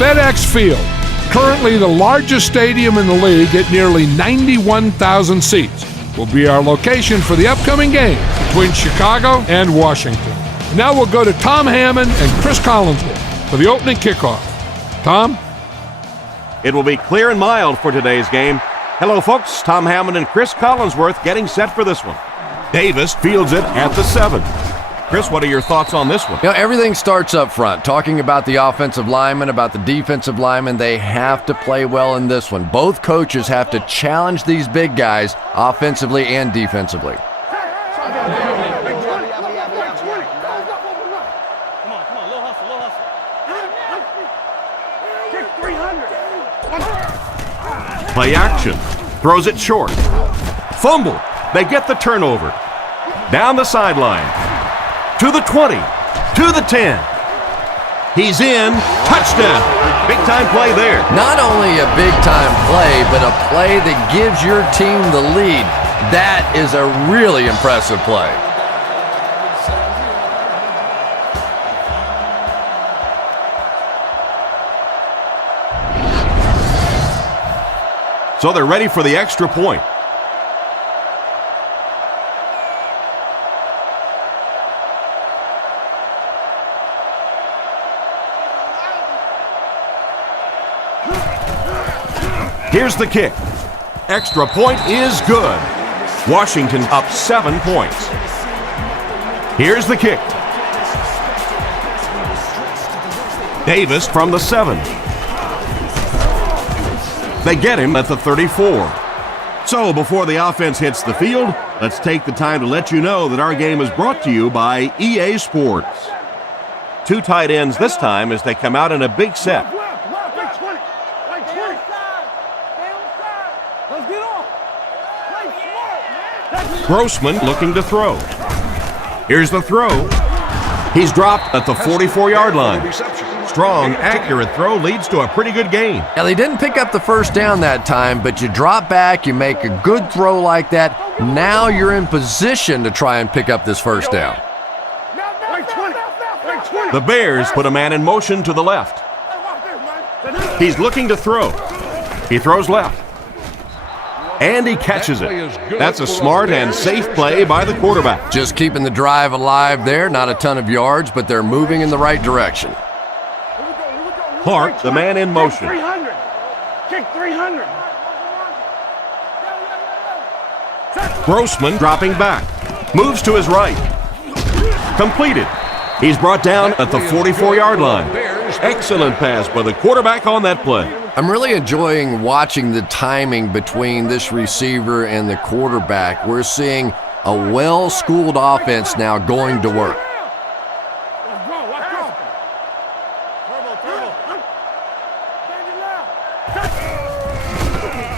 FedEx Field, currently the largest stadium in the league at nearly 91,000 seats, will be our location for the upcoming game between Chicago and Washington. Now we'll go to Tom Hammond and Chris Collinsworth for the opening kickoff. Tom? It will be clear and mild for today's game. Hello, folks. Tom Hammond and Chris Collinsworth getting set for this one. Davis fields it at the 7. Chris, what are your thoughts on this one? Everything starts up front. Talking about the offensive linemen, about the defensive linemen, they have to play well in this one. Both coaches have to challenge these big guys offensively and defensively. Play action. Throws it short. Fumble. They get the turnover. Down the sideline. To the 20. To the 10. He's in. Touchdown. Big-time play there. Not only a big-time play, but a play that gives your team the lead. That is a really impressive play. So they're ready for the extra point. Here's the kick. Extra point is good. Washington up 7 points. Here's the kick. Davis from the 7. They get him at the 34. So before the offense hits the field, let's take the time to let you know that our game is brought to you by EA Sports. 2 tight ends this time as they come out in a big set. Grossman looking to throw. Here's the throw. He's dropped at the 44-yard line. Strong, accurate throw leads to a pretty good gain. Now, they didn't pick up the first down that time, but you drop back, you make a good throw like that. Now you're in position to try and pick up this first down. The Bears put a man in motion to the left. He's looking to throw. He throws left. And he catches it. That's a smart and safe play by the quarterback. Just keeping the drive alive there. Not a ton of yards, but they're moving in the right direction. Clark, the man in motion. Kick 300. Grossman dropping back. Moves to his right. Completed. He's brought down at the 44-yard line. Excellent pass by the quarterback on that play. I'm really enjoying watching the timing between this receiver and the quarterback. We're seeing a well-schooled offense now going to work.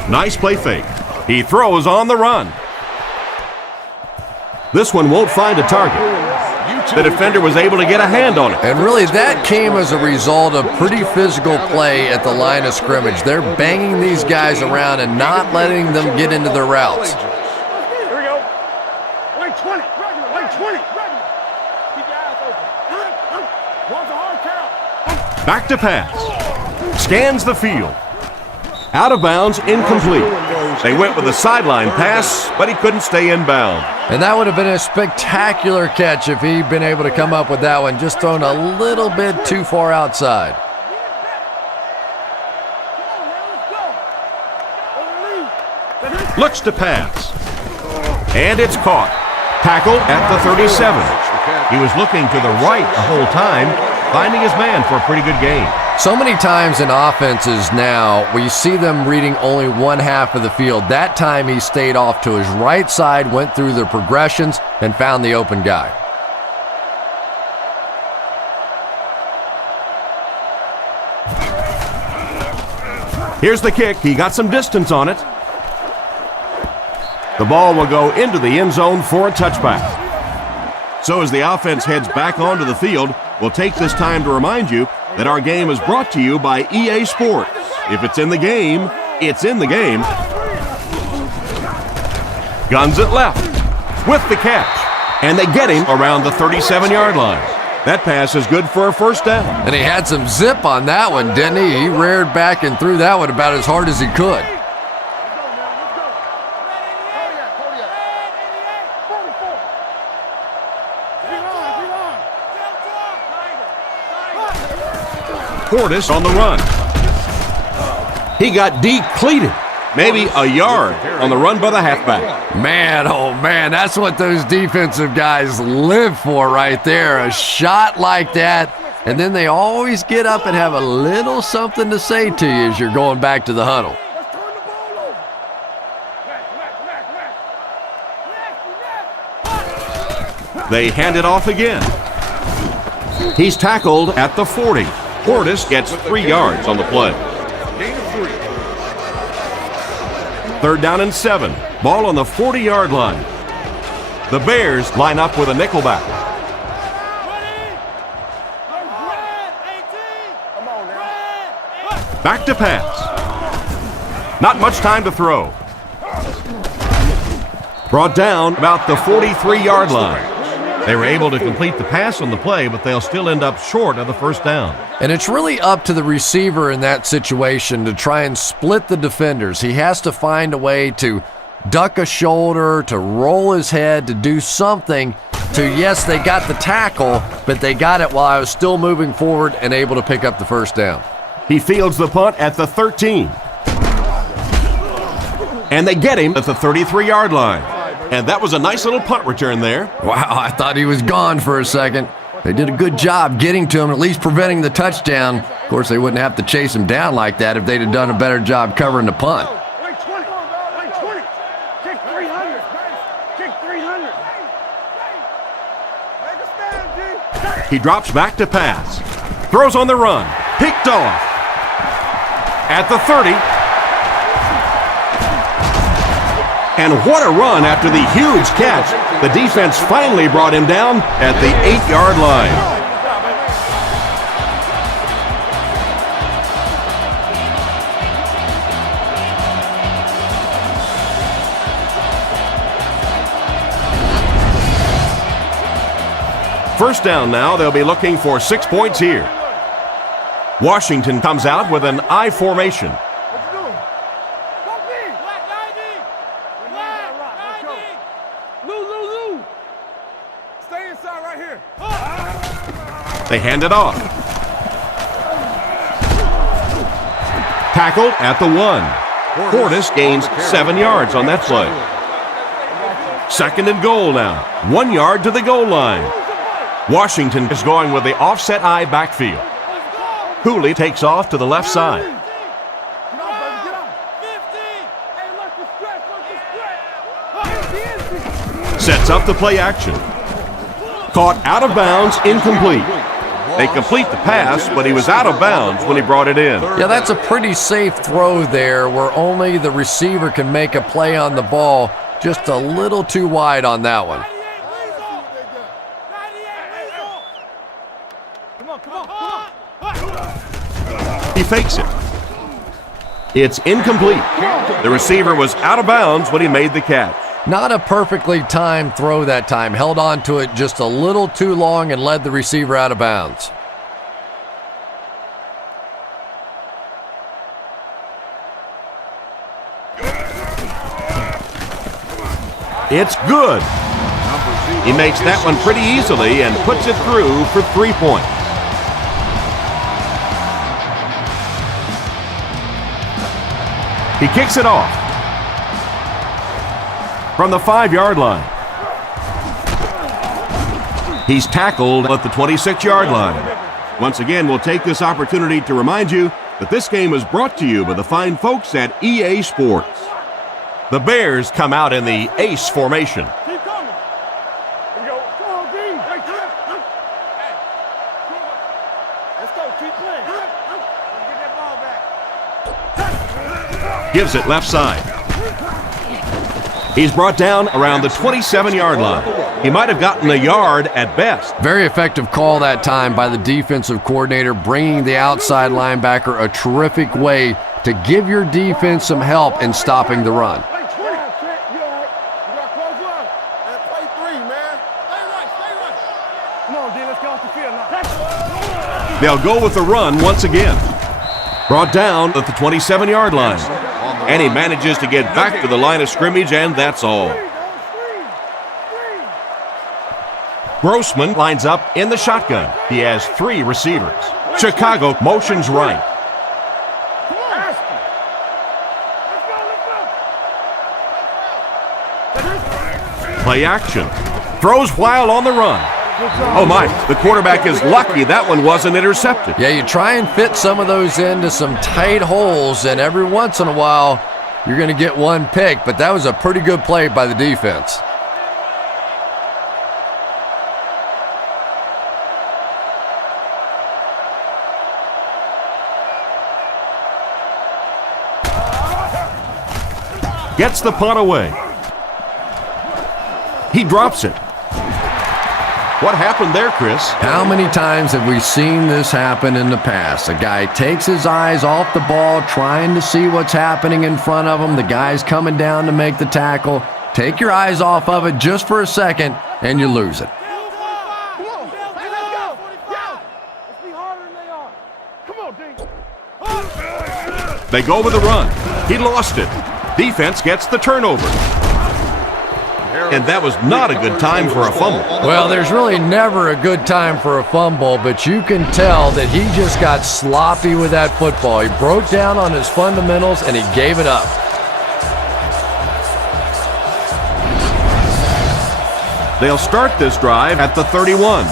Nice play fake. He throws on the run. This one won't find a target. The defender was able to get a hand on it. And really, that came as a result of pretty physical play at the line of scrimmage. They're banging these guys around and not letting them get into their routes. Here we go. Wait 20. Wait 20. Keep your eyes open. Wants a hard count. Back to pass. Scans the field. Out of bounds, incomplete. They went with a sideline pass, but he couldn't stay in bounds. And that would have been a spectacular catch if he'd been able to come up with that one, just thrown a little bit too far outside. Looks to pass. And it's caught. Tackle at the 37. He was looking to the right the whole time, finding his man for a pretty good gain. So many times in offenses now, we see them reading only one half of the field. That time he stayed off to his right side, went through the progressions, and found the open guy. Here's the kick. He got some distance on it. The ball will go into the end zone for a touchback. So as the offense heads back onto the field, we'll take this time to remind you that our game is brought to you by EA Sports. If it's in the game, it's in the game. Guns it left with the catch. And they get him around the 37-yard line. That pass is good for a first down. And he had some zip on that one, didn't he? He reared back and threw that one about as hard as he could. Portis on the run. He got depleted. Maybe a yard on the run by the halfback. Man, oh man, that's what those defensive guys live for right there. A shot like that, and then they always get up and have a little something to say to you as you're going back to the huddle. They hand it off again. He's tackled at the 40. Portis gets 3 yards on the play. 3rd down and 7. Ball on the 40-yard line. The Bears line up with a nickelback. Back to pass. Not much time to throw. Brought down about the 43-yard line. They were able to complete the pass on the play, but they'll still end up short of the first down. And it's really up to the receiver in that situation to try and split the defenders. He has to find a way to duck a shoulder, to roll his head, to do something to, yes, they got the tackle, but they got it while I was still moving forward and able to pick up the first down. He fields the punt at the 13. And they get him at the 33-yard line. And that was a nice little punt return there. Wow, I thought he was gone for a second. They did a good job getting to him, at least preventing the touchdown. Of course, they wouldn't have to chase him down like that if they'd have done a better job covering the punt. Like 20. Like 20. Kick 300. Kick 300. Make a stand, G. He drops back to pass. Throws on the run. Picked off. At the 30. And what a run after the huge catch. The defense finally brought him down at the 8-yard line. First down now. They'll be looking for 6 points here. Washington comes out with an I formation. They hand it off. Tackled at the 1. Portis gains 7 yards on that play. 2nd and goal now. 1 yard to the goal line. Washington is going with the offset I backfield. Cooley takes off to the left side. Sets up the play action. Caught out of bounds, incomplete. They complete the pass, but he was out of bounds when he brought it in. Yeah, that's a pretty safe throw there where only the receiver can make a play on the ball. Just a little too wide on that one. He fakes it. It's incomplete. The receiver was out of bounds when he made the catch. Not a perfectly timed throw that time. Held on to it just a little too long and led the receiver out of bounds. It's good. He makes that one pretty easily and puts it through for 3 points. He kicks it off from the 5-yard line. He's tackled at the 26-yard line. Once again, we'll take this opportunity to remind you that this game is brought to you by the fine folks at EA Sports. The Bears come out in the ace formation. Keep coming. Here we go. Come on, D. Let's go. Keep playing. Get that ball back. Gives it left side. He's brought down around the 27-yard line. He might have gotten a yard at best. Very effective call that time by the defensive coordinator, bringing the outside linebacker a terrific way to give your defense some help in stopping the run. Come on, D, let's get off the field now. They'll go with the run once again. Brought down at the 27-yard line. And he manages to get back to the line of scrimmage, and that's all. Grossman lines up in the shotgun. He has 3 receivers. Chicago motions right. Play action. Throws while on the run. Oh my, the quarterback is lucky that one wasn't intercepted. Yeah, you try and fit some of those into some tight holes, and every once in a while, you're going to get one pick, but that was a pretty good play by the defense. Gets the punt away. He drops it. What happened there, Chris? How many times have we seen this happen in the past? A guy takes his eyes off the ball, trying to see what's happening in front of him. The guy's coming down to make the tackle. Take your eyes off of it just for a second, and you lose it. They go with the run. He lost it. Defense gets the turnover. And that was not a good time for a fumble. Well, there's really never a good time for a fumble, but you can tell that he just got sloppy with that football. He broke down on his fundamentals, and he gave it up. They'll start this drive at the 31.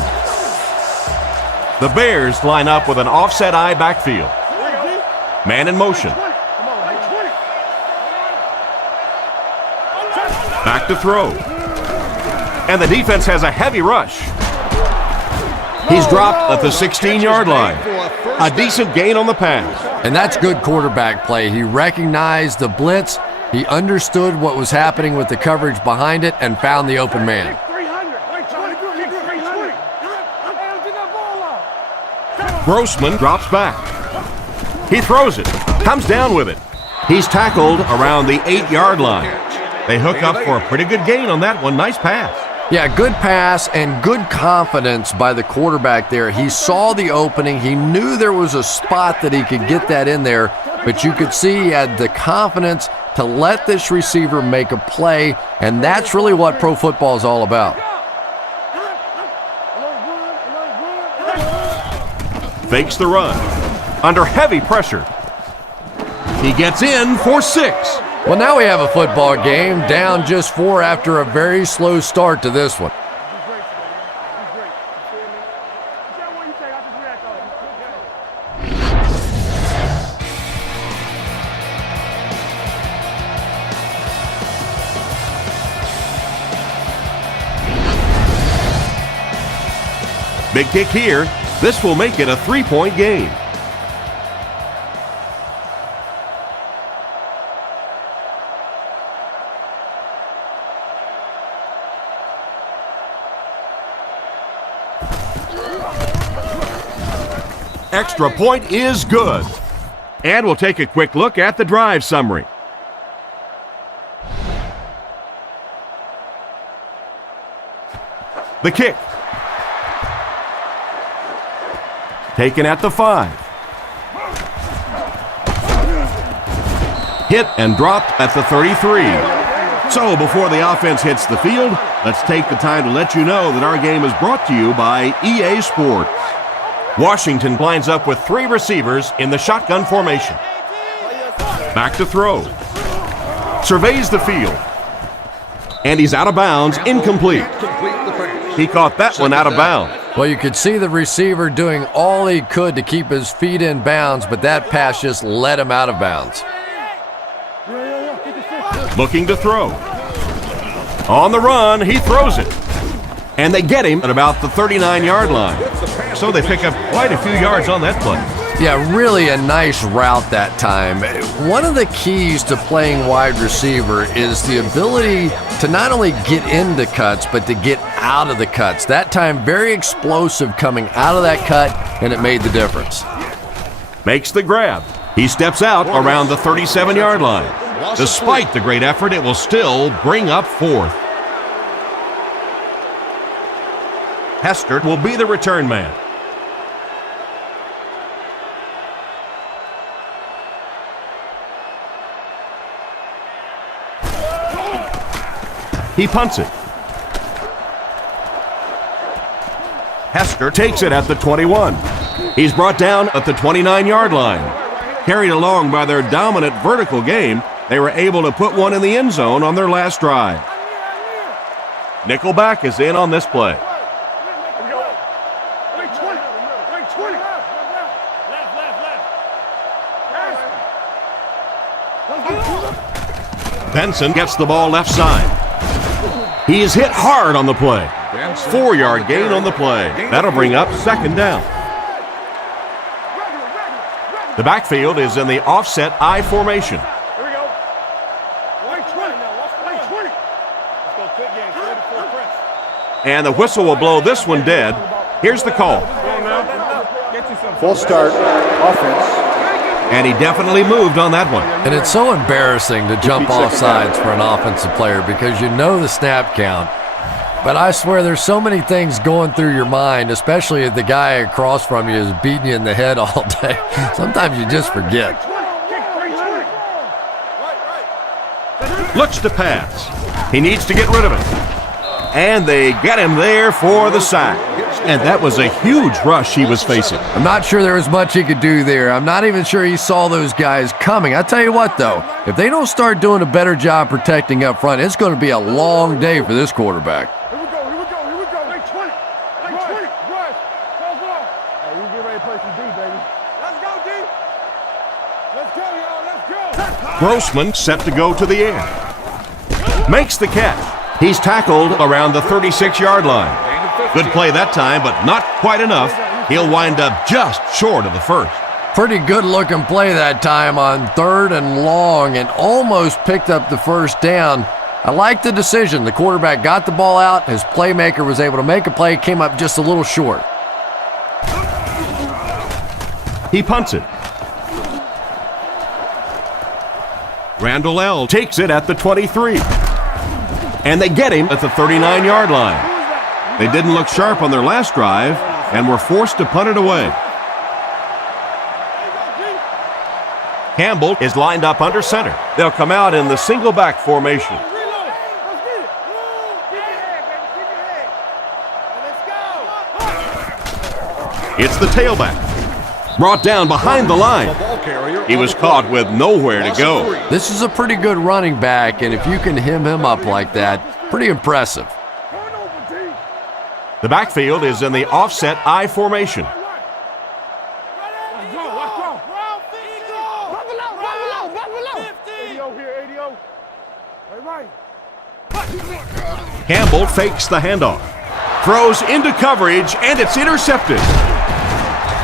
The Bears line up with an offset eye backfield. Man in motion. Back to throw. And the defense has a heavy rush. He's dropped at the 16-yard line. A decent gain on the pass. And that's good quarterback play. He recognized the blitz. He understood what was happening with the coverage behind it and found the open man. Grossman drops back. He throws it. Comes down with it. He's tackled around the 8-yard line. They hook up for a pretty good gain on that one. Nice pass. Yeah, good pass and good confidence by the quarterback there. He saw the opening. He knew there was a spot that he could get that in there, but you could see he had the confidence to let this receiver make a play, and that's really what pro football is all about. Fakes the run. Under heavy pressure. He gets in for 6. Well, now we have a football game, down just 4 after a very slow start to this one. Big kick here. This will make it a 3-point game. Extra point is good. And we'll take a quick look at the drive summary. The kick. Taken at the 5. Hit and dropped at the 33. So before the offense hits the field, let's take the time to let you know that our game is brought to you by EA Sports. Washington lines up with 3 receivers in the shotgun formation. Back to throw. Surveys the field. And he's out of bounds, incomplete. He caught that one out of bounds. Well, you could see the receiver doing all he could to keep his feet in bounds, but that pass just let him out of bounds. Looking to throw. On the run, he throws it. And they get him at about the 39-yard line. So they pick up quite a few yards on that play. Yeah, really a nice route that time. One of the keys to playing wide receiver is the ability to not only get into cuts, but to get out of the cuts. That time, very explosive coming out of that cut, and it made the difference. Makes the grab. He steps out around the 37-yard line. Despite the great effort, it will still bring up 4th. Hester will be the return man. He punts it. Hester takes it at the 21. He's brought down at the 29-yard line. Carried along by their dominant vertical game, they were able to put one in the end zone on their last drive. Nickelback is in on this play. Benson gets the ball left side. He is hit hard on the play. 4-yard gain on the play. That'll bring up second down. The backfield is in the offset I formation. Here we go. 20 now. Watch 20. Let's go quick game. 34 press. And the whistle will blow this one dead. Here's the call. Full start, offense. And he definitely moved on that one. And it's so embarrassing to jump off sides for an offensive player because you know the snap count. But I swear there's so many things going through your mind, especially if the guy across from you is beating you in the head all day. Sometimes you just forget. Looks to pass. He needs to get rid of it. And they get him there for the sack. And that was a huge rush he was facing. I'm not sure there was much he could do there. I'm not even sure he saw those guys coming. I tell you what, though, if they don't start doing a better job protecting up front, it's going to be a long day for this quarterback. Here we go. 20. Rush. Hey, you get ready to play some D, baby. Let's go, D. Let's go, y'all. Let's go. Grossman set to go to the air. Makes the catch. He's tackled around the 36-yard line. Good play that time, but not quite enough. He'll wind up just short of the first. Pretty good looking play that time on 3rd and long and almost picked up the first down. I like the decision. The quarterback got the ball out. His playmaker was able to make a play, came up just a little short. He punts it. Randall L. takes it at the 23. And they get him at the 39-yard line. They didn't look sharp on their last drive and were forced to punt it away. Campbell is lined up under center. They'll come out in the single back formation. It's the tailback. Brought down behind the line. He was caught with nowhere to go. This is a pretty good running back, and if you can hem him up like that, pretty impressive. The backfield is in the offset I formation. Campbell fakes the handoff. Throws into coverage, and it's intercepted.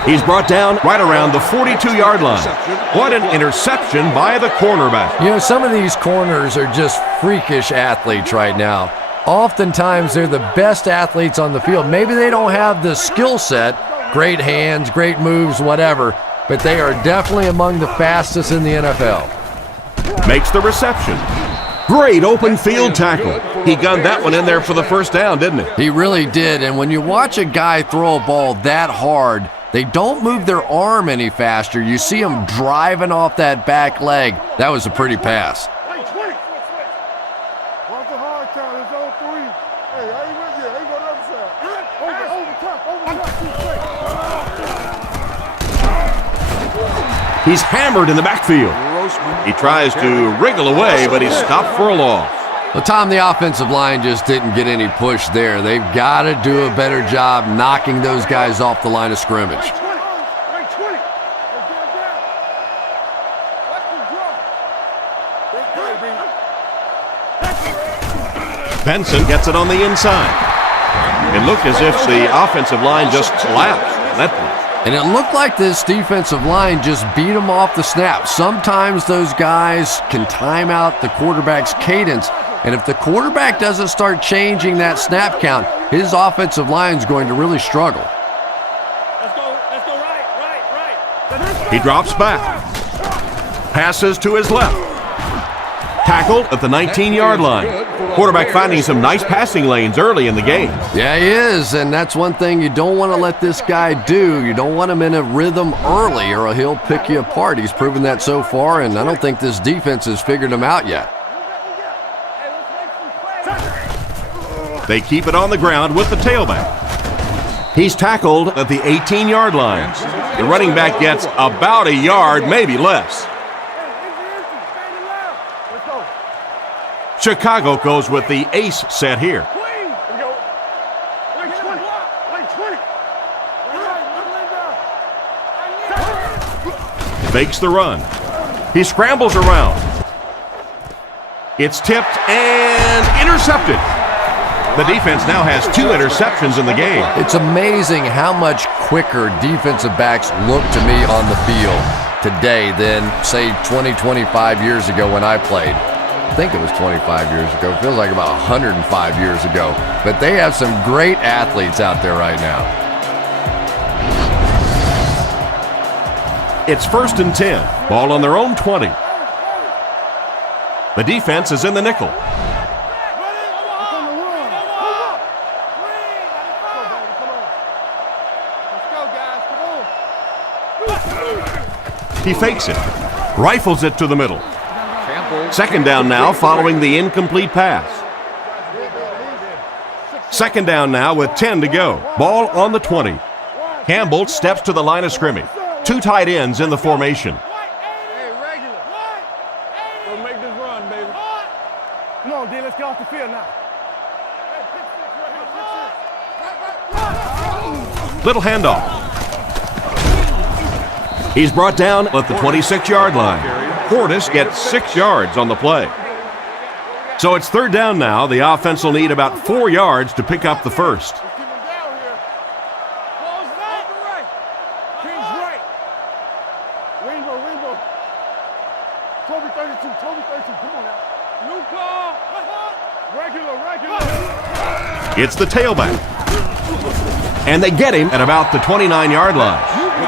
He's brought down right around the 42-yard line. What an interception by the cornerback. You know, some of these corners are just freakish athletes right now. Oftentimes, they're the best athletes on the field. Maybe they don't have the skill set, great hands, great moves, whatever, but they are definitely among the fastest in the NFL. Makes the reception. Great open field tackle. He gunned that one in there for the first down, didn't he? He really did, and when you watch a guy throw a ball that hard, they don't move their arm any faster. You see them driving off that back leg. That was a pretty pass. He's hammered in the backfield. He tries to wriggle away, but he's stopped for a loss. Well, Tom, the offensive line just didn't get any push there. They've got to do a better job knocking those guys off the line of scrimmage. Benson gets it on the inside. It looked as if the offensive line just collapsed. And it looked like this defensive line just beat them off the snap. Sometimes those guys can time out the quarterback's cadence, and if the quarterback doesn't start changing that snap count, his offensive line's going to really struggle. Let's go right. He drops back. Passes to his left. Tackled at the 19-yard line. Quarterback finding some nice passing lanes early in the game. Yeah, he is, and that's one thing you don't want to let this guy do. You don't want him in a rhythm early, or he'll pick you apart. He's proven that so far, and I don't think this defense has figured him out yet. They keep it on the ground with the tailback. He's tackled at the 18-yard line. The running back gets about a yard, maybe less. Chicago goes with the ace set here. Fakes the run. He scrambles around. It's tipped and intercepted. The defense now has 2 interceptions in the game. It's amazing how much quicker defensive backs look to me on the field today than, say, 20, 25 years ago when I played. I think it was 25 years ago. It feels like about 105 years ago. But they have some great athletes out there right now. It's 1st and 10. Ball on their own 20. The defense is in the nickel. He fakes it, rifles it to the middle. 2nd down now following the incomplete pass. 2nd down now with 10 to go. Ball on the 20. Campbell steps to the line of scrimmage. 2 tight ends in the formation. Hey, regular. Let's make this run, baby. Come on, D, let's get off the field now. Little handoff. He's brought down at the 26-yard line. Portis gets 6 yards on the play. So it's 3rd down now. The offense will need about 4 yards to pick up the first. It's the tailback. And they get him at about the 29-yard line.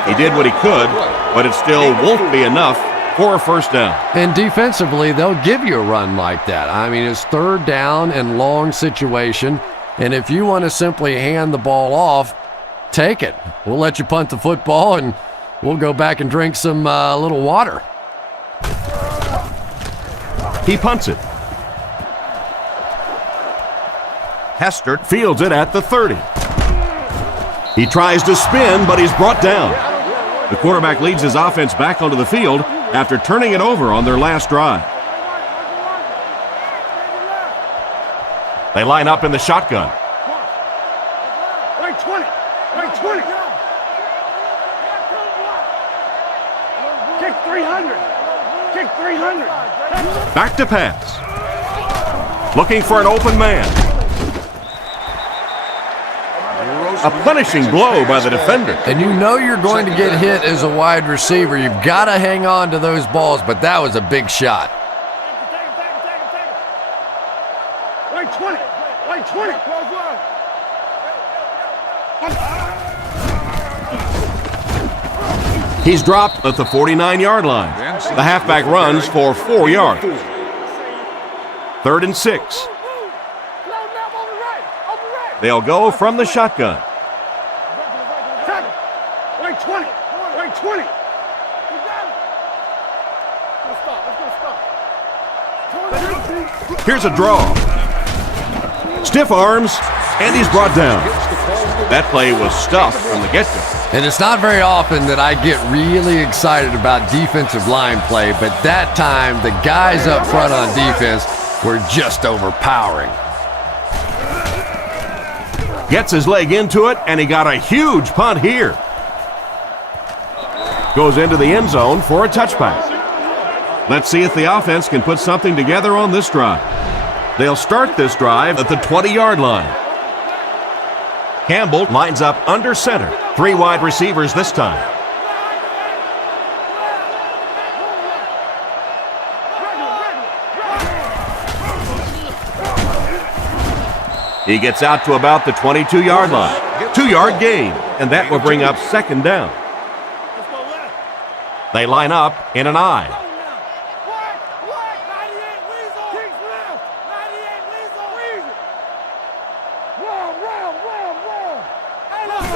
He did what he could, but it still won't be enough for a 1st down. And defensively, they'll give you a run like that. I mean, it's 3rd down and long situation. And if you want to simply hand the ball off, take it. We'll let you punt the football, and we'll go back and drink some little water. He punts it. Hester fields it at the 30. He tries to spin, but he's brought down. The quarterback leads his offense back onto the field after turning it over on their last drive. They line up in the shotgun. Right 20. Right 20. Kick 300. Kick 300. Back to pass. Looking for an open man. A punishing blow by the defender. And you know you're going to get hit as a wide receiver. You've got to hang on to those balls, but that was a big shot. Right 20. Right 20. He's dropped at the 49-yard line. The halfback runs for 4 yards. 3rd and 6. They'll go from the shotgun. Right 20. Right 20. Here's a draw. Stiff arms, and he's brought down. That play was stuffed from the get-go. And it's not very often that I get really excited about defensive line play, but that time the guys up front on defense were just overpowering. Gets his leg into it, and he got a huge punt here. Goes into the end zone for a touchback. Let's see if the offense can put something together on this drive. They'll start this drive at the 20-yard line. Campbell lines up under center. 3 wide receivers this time. He gets out to about the 22-yard line. 2-yard gain, and that will bring up 2nd down. They line up in an I.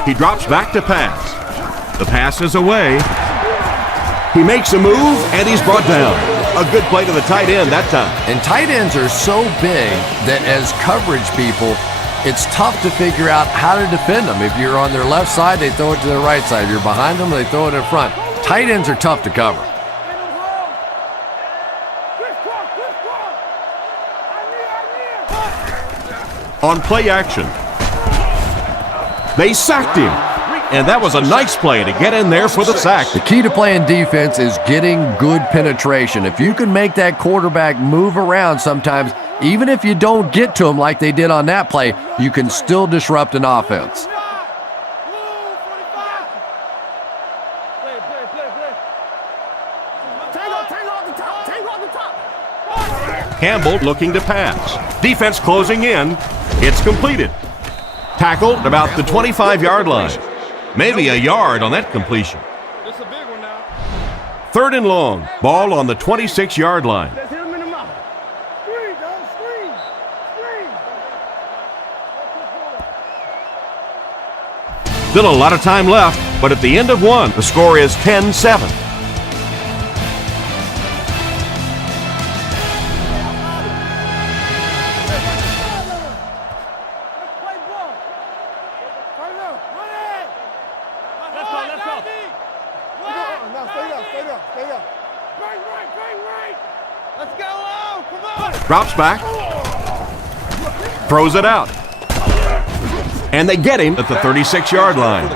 He drops back to pass. The pass is away. He makes a move, and he's brought down. A good play to the tight end that time. And tight ends are so big that as coverage people, it's tough to figure out how to defend them. If you're on their left side, they throw it to their right side. If you're behind them, they throw it in front. Tight ends are tough to cover. On play action, they sacked him. And that was a nice play to get in there for the sack. The key to playing defense is getting good penetration. If you can make that quarterback move around sometimes, even if you don't get to him like they did on that play, you can still disrupt an offense. Campbell looking to pass. Defense closing in. It's completed. Tackled at about the 25-yard line. Maybe a yard on that completion. It's a big one now. 3rd and long. Ball on the 26-yard line. Let's hit him in the mouth. Screen, dog. Screen. Screen. Still a lot of time left, but at the end of one, the score is 10-7. Drops back. Throws it out. And they get him at the 36-yard line.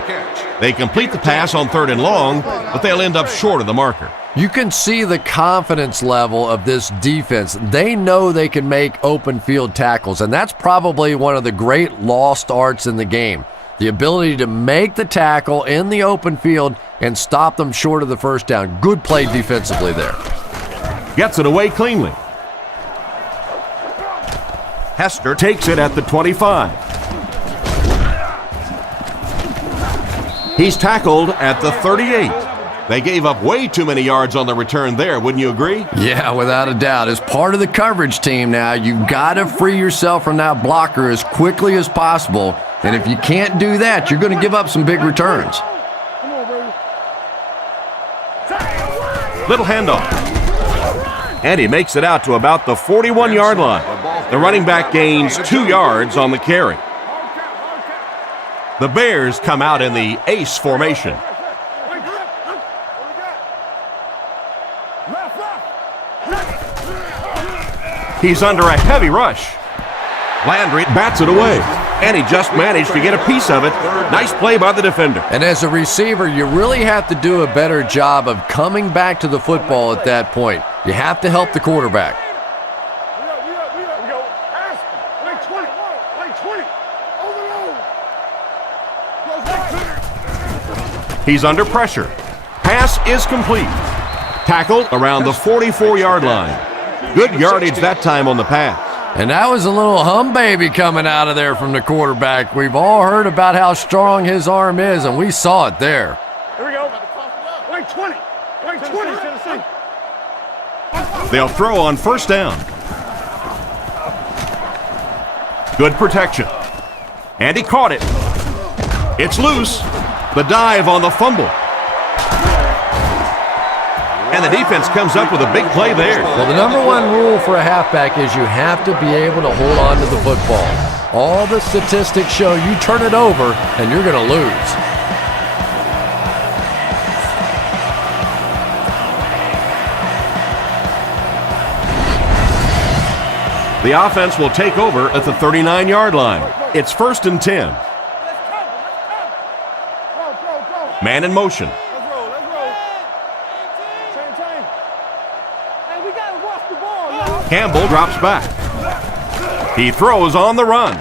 They complete the pass on 3rd and long, but they'll end up short of the marker. You can see the confidence level of this defense. They know they can make open field tackles, and that's probably one of the great lost arts in the game. The ability to make the tackle in the open field and stop them short of the first down. Good play defensively there. Gets it away cleanly. Hester takes it at the 25. He's tackled at the 38. They gave up way too many yards on the return there, wouldn't you agree? Yeah, without a doubt. As part of the coverage team now, you've got to free yourself from that blocker as quickly as possible. And if you can't do that, you're going to give up some big returns. Little handoff. And he makes it out to about the 41-yard line. The running back gains 2 yards on the carry. The Bears come out in the ace formation. He's under a heavy rush. Landry bats it away, and he just managed to get a piece of it. Nice play by the defender. And as a receiver, you really have to do a better job of coming back to the football at that point. You have to help the quarterback. He's under pressure. Pass is complete. Tackled around the 44-yard line. Good yardage that time on the pass. And that was a little hum baby coming out of there from the quarterback. We've all heard about how strong his arm is, and we saw it there. Here we go. Like 20. Like 20. They'll throw on 1st down. Good protection. And he caught it. It's loose. The dive on the fumble. And the defense comes up with a big play there. Well, the number one rule for a halfback is you have to be able to hold on to the football. All the statistics show you turn it over and you're going to lose. The offense will take over at the 39-yard line. It's 1st and 10. Man in motion. Let's roll. Chain. Hey, we gotta watch the ball, y'all. Campbell drops back. He throws on the run.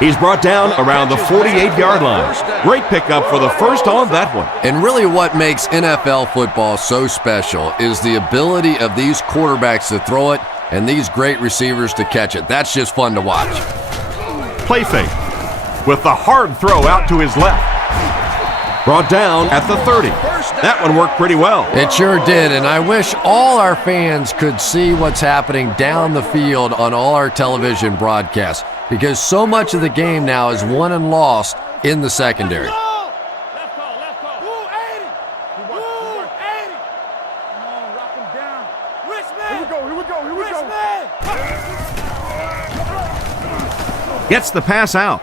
He's brought down around the 48-yard line. Great pickup for the first on that one. And really what makes NFL football so special is the ability of these quarterbacks to throw it and these great receivers to catch it. That's just fun to watch. Play fake with the hard throw out to his left. Brought down at the 30. That one worked pretty well. It sure did, and I wish all our fans could see what's happening down the field on all our television broadcasts, because so much of the game now is won and lost in the secondary. Left call. Woo, 80. Woo, 80. Come on, lock him down. Rich man. Here we go. Gets the pass out.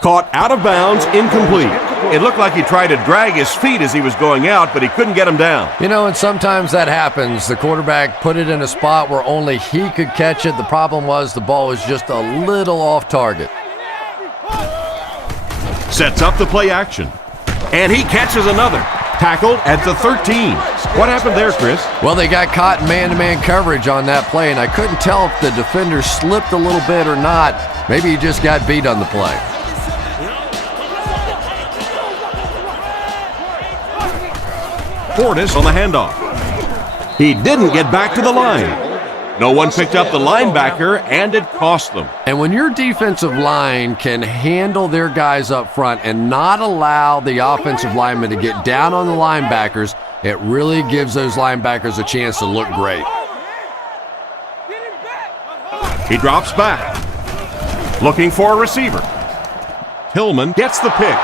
Caught out of bounds, incomplete. It looked like he tried to drag his feet as he was going out, but he couldn't get him down. You know, and sometimes that happens. The quarterback put it in a spot where only he could catch it. The problem was the ball was just a little off target. Sets up the play action. And he catches another. Tackled at the 13. What happened there, Chris? Well, they got caught in man-to-man coverage on that play, and I couldn't tell if the defender slipped a little bit or not. Maybe he just got beat on the play. Portis on the handoff. He didn't get back to the line. No one picked up the linebacker, and it cost them. And when your defensive line can handle their guys up front and not allow the offensive linemen to get down on the linebackers, it really gives those linebackers a chance to look great. He drops back. Looking for a receiver. Tillman gets the pick.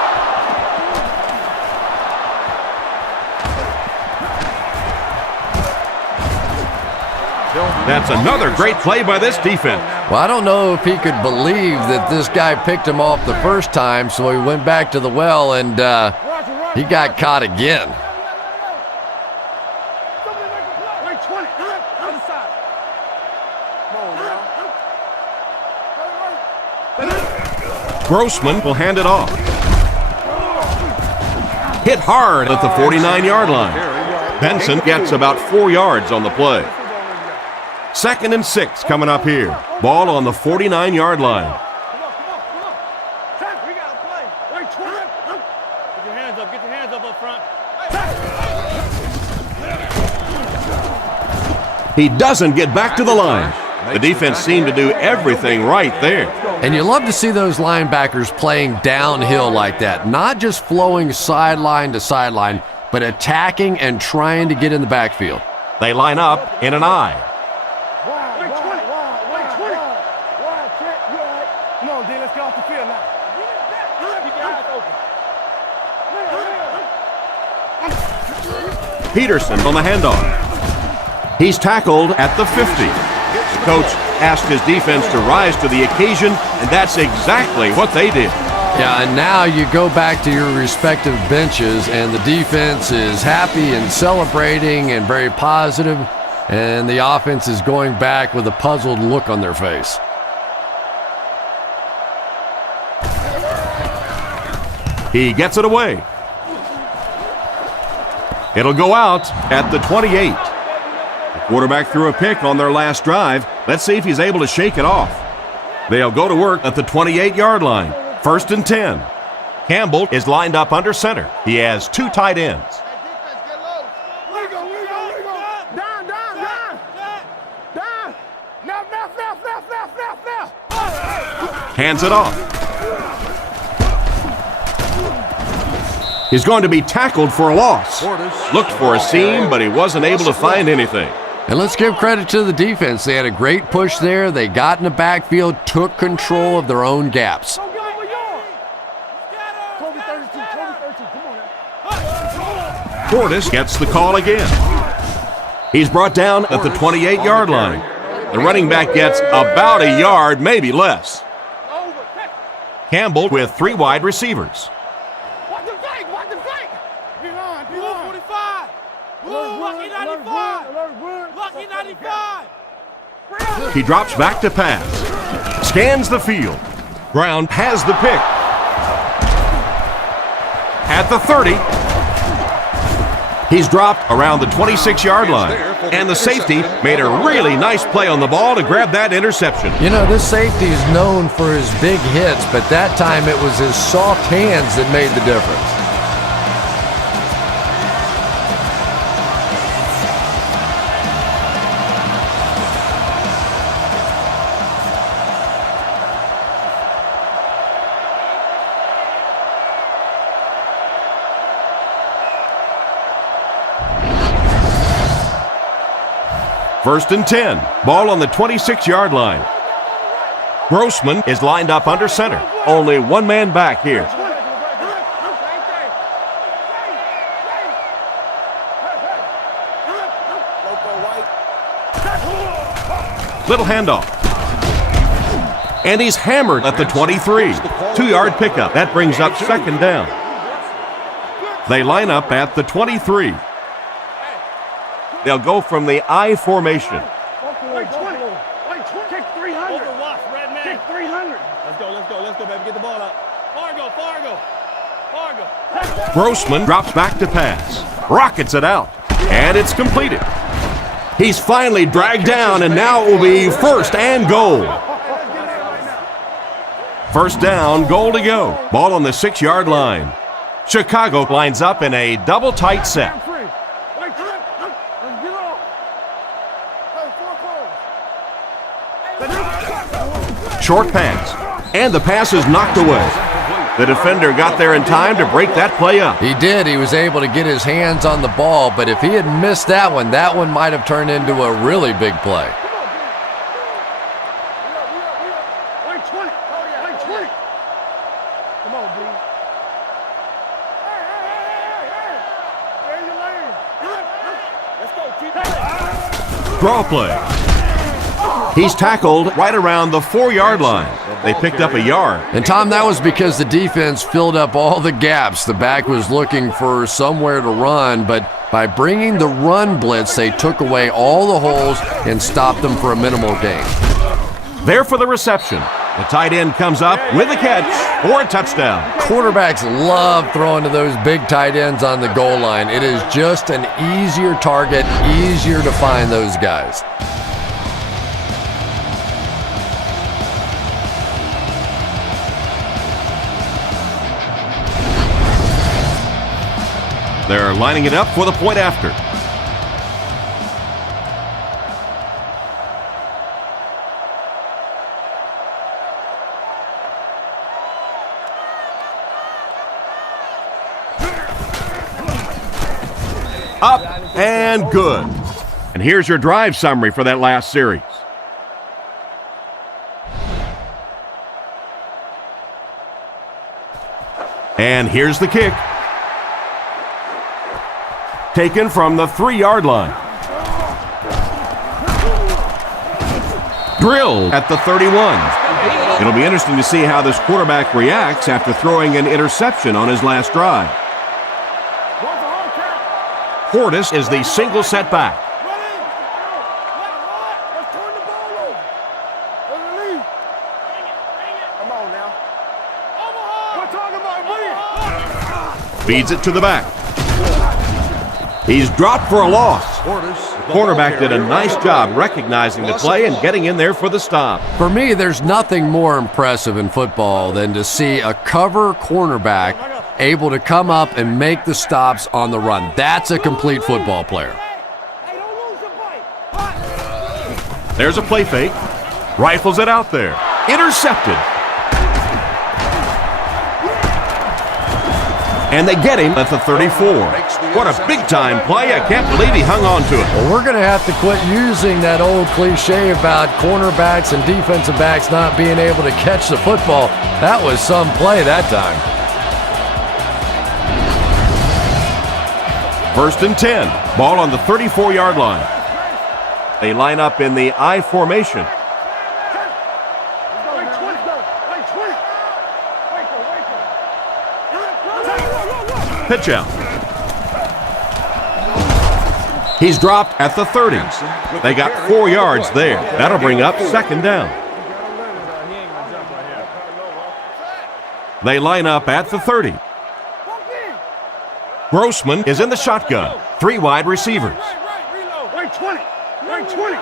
That's another great play by this defense. Well, I don't know if he could believe that this guy picked him off the first time, so he went back to the well and he got caught again. Grossman will hand it off. Hit hard at the 49-yard line. Benson gets about 4 yards on the play. 2nd and 6 coming up here. Ball on the 49-yard line. Get your hands up front. He doesn't get back to the line. The defense seemed to do everything right there. And you love to see those linebackers playing downhill like that, not just flowing sideline to sideline, but attacking and trying to get in the backfield. They line up in an I. Come on, D, let's get off the field now. Keep your eyes open. Peterson on the handoff. He's tackled at the 50. The coach asked his defense to rise to the occasion, and that's exactly what they did. Yeah, and now you go back to your respective benches, and the defense is happy and celebrating and very positive, and the offense is going back with a puzzled look on their face. He gets it away. It'll go out at the 28. The quarterback threw a pick on their last drive. Let's see if he's able to shake it off. They'll go to work at the 28-yard line. 1st and 10. Campbell is lined up under center. He has 2 tight ends. Hands it off. He's going to be tackled for a loss. Looked for a seam, but he wasn't able to find anything. And let's give credit to the defense. They had a great push there. They got in the backfield, took control of their own gaps. Portis gets the call again. He's brought down at the 28-yard line. The running back gets about a yard, maybe less. Campbell with 3 wide receivers. He drops back to pass. Scans the field. Brown has the pick. At the 30. He's dropped around the 26-yard line. And the safety made a really nice play on the ball to grab that interception. You know, this safety is known for his big hits, but that time it was his soft hands that made the difference. First and 10. Ball on the 26-yard line. Grossman is lined up under center. Only one man back here. Little handoff. And he's hammered at the 23. 2-yard pickup. That brings up second down. They line up at the 23. They'll go from the I formation. Wait, 20. Wait, 20. Kick 300. Kick 300. Let's go, baby. Get the ball out. Fargo. Grossman drops back to pass. Rockets it out. And it's completed. He's finally dragged down, and now it will be first and goal. First down, goal to go. Ball on the 6-yard line. Chicago lines up in a double tight set. Short pass, and the pass is knocked away. The defender got there in time to break that play up. He did. He was able to get his hands on the ball, but if he had missed that one might have turned into a really big play. Wait, 20. Wait, 20. Come on, D. Hey. Stay in your lane. Let's go, keep it. Draw play. He's tackled right around the 4-yard line. They picked up a yard. And Tom, that was because the defense filled up all the gaps. The back was looking for somewhere to run, but by bringing the run blitz, they took away all the holes and stopped them for a minimal gain. There for the reception. The tight end comes up with a catch for a touchdown. Quarterbacks love throwing to those big tight ends on the goal line. It is just an easier target, easier to find those guys. They're lining it up for the point after. Up and good. And here's your drive summary for that last series. And here's the kick. Taken from the 3-yard line. Drilled at the 31. It'll be interesting to see how this quarterback reacts after throwing an interception on his last drive. Portis is the single setback. Feeds it to the back. He's dropped for a loss. Cornerback did a nice job recognizing the play and getting in there for the stop. For me, there's nothing more impressive in football than to see a cover cornerback able to come up and make the stops on the run. That's a complete football player. There's a play fake. Rifles it out there. Intercepted. And they get him at the 34. What a big-time play. I can't believe he hung on to it. Well, we're going to have to quit using that old cliche about cornerbacks and defensive backs not being able to catch the football. That was some play that time. 1st and 10. Ball on the 34-yard line. They line up in the I formation. Pitch out. He's dropped at the 30. They got 4 yards there. That'll bring up second down. They line up at the 30. Grossman is in the shotgun. 3 wide receivers. Wait, 20. Wait, 20.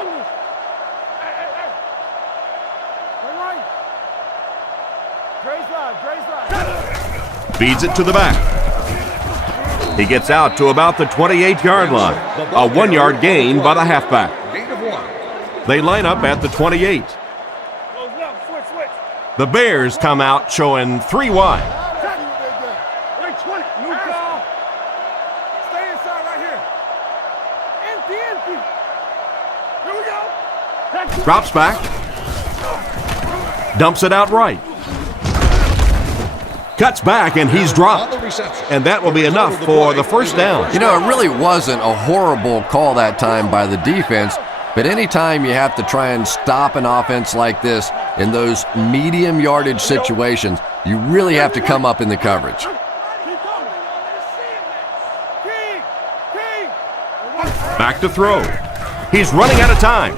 Feeds it to the back. He gets out to about the 28-yard line. A 1-yard gain by the halfback. They line up at the 28. The Bears come out showing 3 wide. Wait, 20. Stay inside right here. Empty. Here we go. Drops back. Dumps it out right. Cuts back, and he's dropped. And that will be enough for the first down. You know, it really wasn't a horrible call that time by the defense, but anytime you have to try and stop an offense like this, in those medium yardage situations, you really have to come up in the coverage. Back to throw. He's running out of time.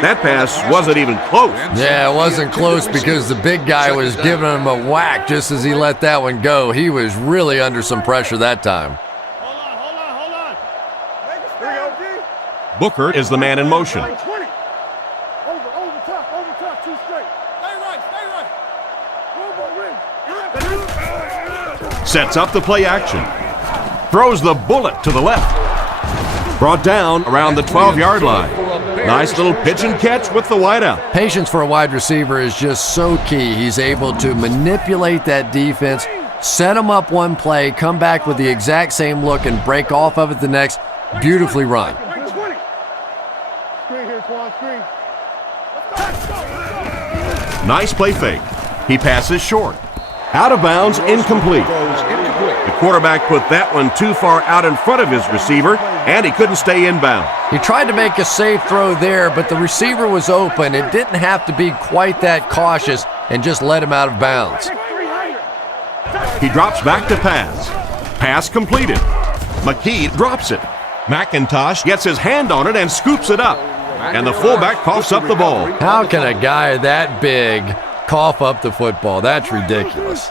That pass wasn't even close. Yeah, it wasn't close because the big guy was giving him a whack just as he let that one go. He was really under some pressure that time. Hold on. Booker is the man in motion. 20. Over top, two straight. Stay right. Sets up the play action. Throws the bullet to the left. Brought down around the 12-yard line. Nice little pitch and catch with the wideout. Patience for a wide receiver is just so key. He's able to manipulate that defense, set them up one play, come back with the exact same look, and break off of it the next. Beautifully run. Screen here, Quan, screen. Nice play fake. He passes short. Out of bounds, incomplete. The quarterback put that one too far out in front of his receiver, and he couldn't stay inbound. He tried to make a safe throw there, but the receiver was open. It didn't have to be quite that cautious and just let him out of bounds. He drops back to pass. Pass completed. McKee drops it. McIntosh gets his hand on it and scoops it up. And the fullback coughs up the ball. How can a guy that big cough up the football? That's ridiculous.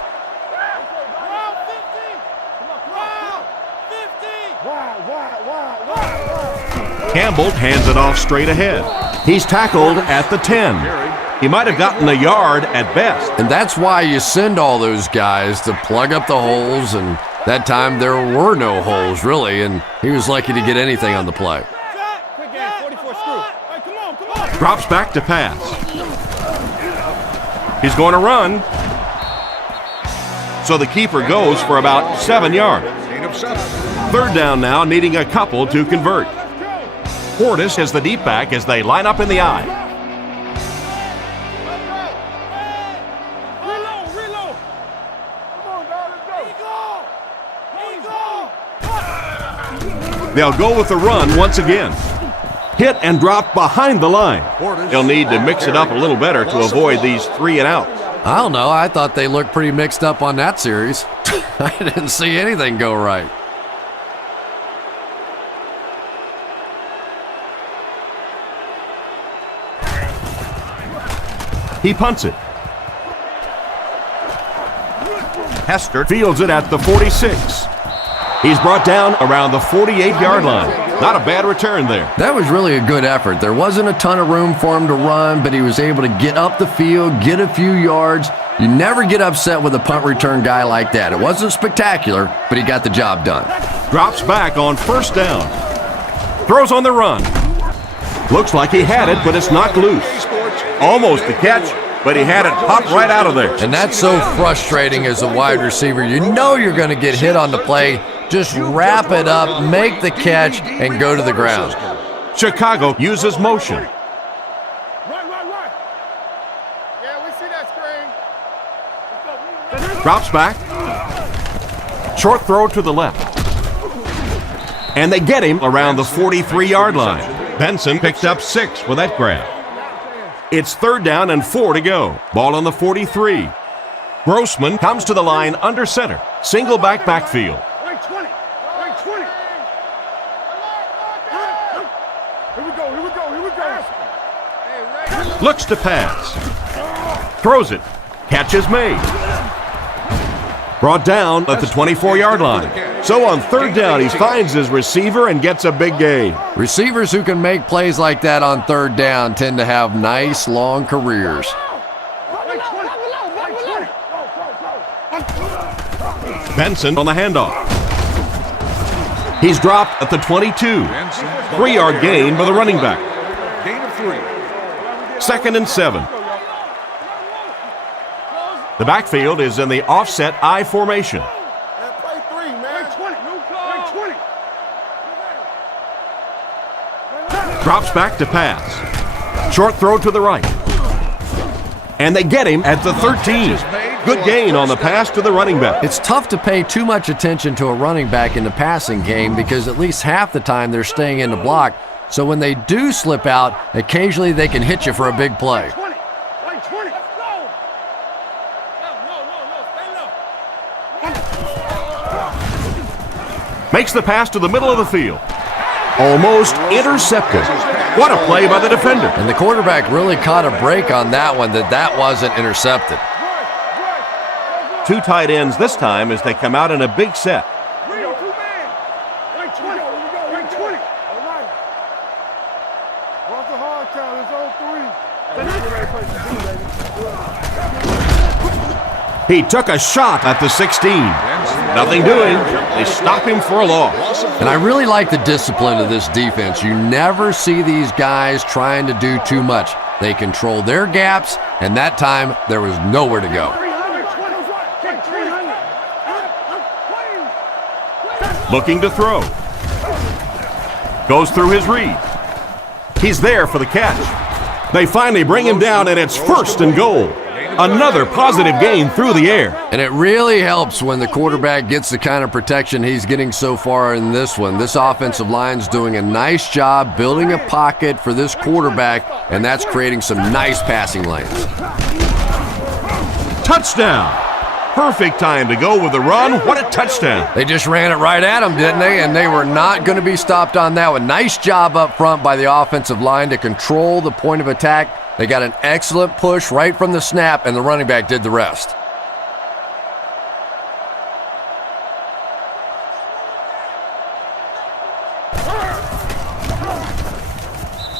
Campbell hands it off straight ahead. He's tackled at the 10. He might have gotten a yard at best. And that's why you send all those guys to plug up the holes, and that time there were no holes, really, and he was lucky to get anything on the play. Drops back to pass. He's going to run. So the keeper goes for about 7 yards. Third down now, needing a couple to convert. Portis is the deep back as they line up in the I. Reload. Come on, guys, let's go. They'll go with the run once again. Hit and drop behind the line. They'll need to mix it up a little better to avoid these 3 and outs. I don't know. I thought they looked pretty mixed up on that series. I didn't see anything go right. He punts it. Hester fields it at the 46. He's brought down around the 48-yard line. Not a bad return there. That was really a good effort. There wasn't a ton of room for him to run, but he was able to get up the field, get a few yards. You never get upset with a punt return guy like that. It wasn't spectacular, but he got the job done. Drops back on first down. Throws on the run. Looks like he had it, but it's knocked loose. Almost a catch, but he had it pop right out of there. And that's so frustrating as a wide receiver. You know you're going to get hit on the play. Just wrap it up, make the catch, and go to the ground. Chicago uses motion. Right. Yeah, we see that screen. Drops back. Short throw to the left. And they get him around the 43-yard line. Benson picked up 6 with that grab. It's third down and 4 to go. Ball on the 43. Grossman comes to the line under center. Single backfield. Right 20. Here we go. Looks to pass. Throws it. Catch is made. Brought down at the 24-yard line. So on third down, he finds his receiver and gets a big gain. Receivers who can make plays like that on third down tend to have nice, long careers. Benson on the handoff. He's dropped at the 22. 3-yard gain by the running back. Gain of 3. 2nd and 7. The backfield is in the offset I formation. Play 3, man. 20. Drops back to pass. Short throw to the right. And they get him at the 13. Good gain on the pass to the running back. It's tough to pay too much attention to a running back in the passing game because at least half the time they're staying in the block. So when they do slip out, occasionally they can hit you for a big play. 20. Right 20. Let's go. No. Makes the pass to the middle of the field. Almost intercepted. What a play by the defender. And the quarterback really caught a break on that one, that wasn't intercepted. 2 tight ends this time as they come out in a big set. Right 20. Right 20. All right. What's the hard count? It's on 3. He took a shot at the 16. Nothing doing. They stop him for a loss. And I really like the discipline of this defense. You never see these guys trying to do too much. They control their gaps, and that time there was nowhere to go. Looking to throw. Goes through his read. He's there for the catch. They finally bring him down, and it's 1st and goal. Another positive gain through the air. And it really helps when the quarterback gets the kind of protection he's getting so far in this one. This offensive line's doing a nice job building a pocket for this quarterback, and that's creating some nice passing lanes. Touchdown. Perfect time to go with the run. What a touchdown. They just ran it right at him, didn't they? And they were not going to be stopped on that one. Nice job up front by the offensive line to control the point of attack. They got an excellent push right from the snap, and the running back did the rest.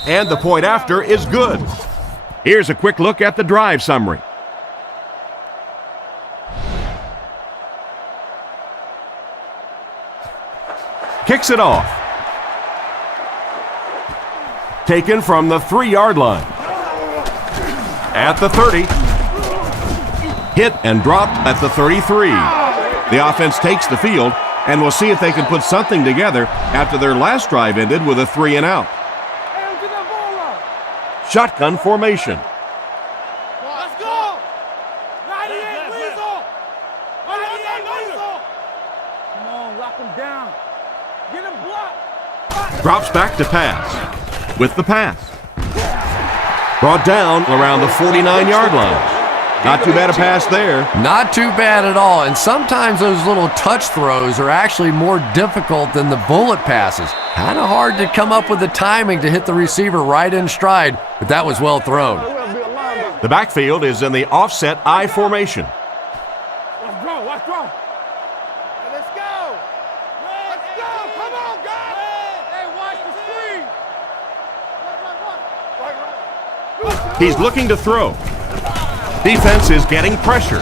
And the point after is good. Here's a quick look at the drive summary. Kicks it off. Taken from the 3-yard line. At the 30. Hit and dropped at the 33. The offense takes the field, and we'll see if they can put something together after their last drive ended with a 3 and out. Shotgun formation. Let's go. 98 Weasel. 98 Weasel. Come on, lock him down. Get him blocked. Drops back to pass. With the pass. Brought down around the 49-yard line. Not too bad a pass there. Not too bad at all. And sometimes those little touch throws are actually more difficult than the bullet passes. Kind of hard to come up with the timing to hit the receiver right in stride, but that was well thrown. The backfield is in the offset I formation. Let's go. Let's go. Let's go. Let's go. Come on, guys. Hey, watch the screen. He's looking to throw. Defense is getting pressure.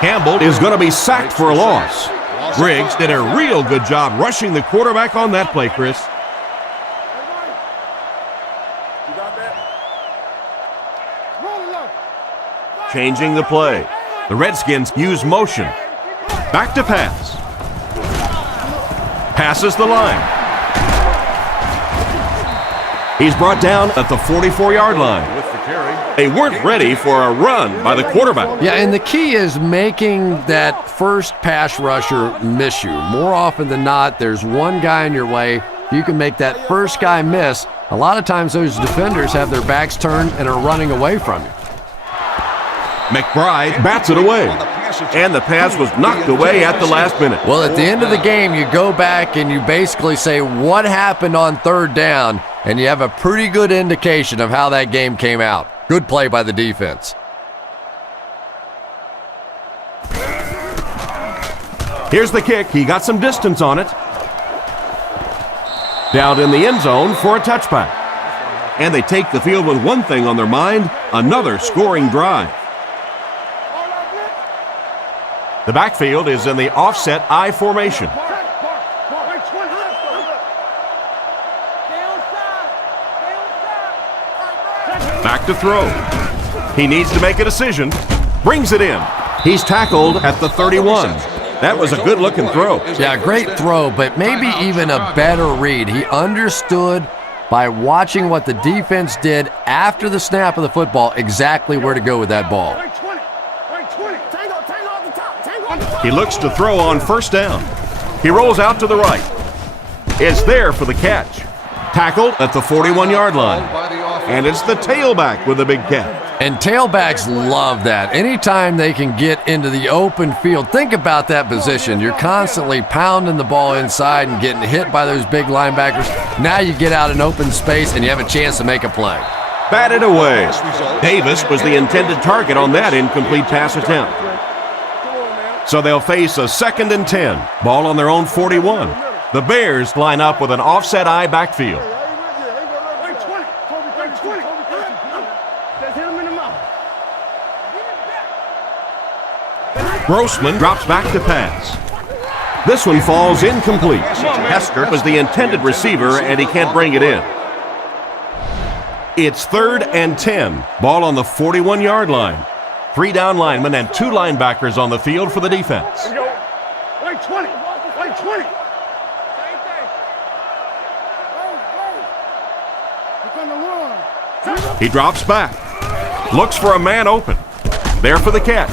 Campbell is going to be sacked for a loss. Griggs did a real good job rushing the quarterback on that play, Chris. You got that? Roll it up. Changing the play. The Redskins use motion. Back to pass. Passes the line. He's brought down at the 44-yard line. They weren't ready for a run by the quarterback. Yeah, and the key is making that first pass rusher miss you. More often than not, there's one guy in your way. You can make that first guy miss. A lot of times those defenders have their backs turned and are running away from you. McBride bats it away. And the pass was knocked away at the last minute. Well, at the end of the game, you go back and you basically say, what happened on 3rd down? And you have a pretty good indication of how that game came out. Good play by the defense. Here's the kick. He got some distance on it. Down in the end zone for a touchback. And they take the field with one thing on their mind, another scoring drive. The backfield is in the offset I formation. Back to throw. He needs to make a decision. Brings it in. He's tackled at the 31. That was a good-looking throw. Yeah, great throw, but maybe even a better read. He understood by watching what the defense did after the snap of the football exactly where to go with that ball. He looks to throw on 1st down. He rolls out to the right. Is there for the catch. Tackled at the 41-yard line. And it's the tailback with a big catch. And tailbacks love that. Anytime they can get into the open field, think about that position. You're constantly pounding the ball inside and getting hit by those big linebackers. Now you get out in open space and you have a chance to make a play. Batted away. Davis was the intended target on that incomplete pass attempt. So they'll face a 2nd and 10. Ball on their own 41. The Bears line up with an offset eye backfield. Grossman drops back to pass. This one falls incomplete. Hester was the intended receiver, and he can't bring it in. It's 3rd and 10. Ball on the 41-yard line. 3 down linemen and 2 linebackers on the field for the defense. Like 20. Like 20. He drops back. Looks for a man open. There for the catch.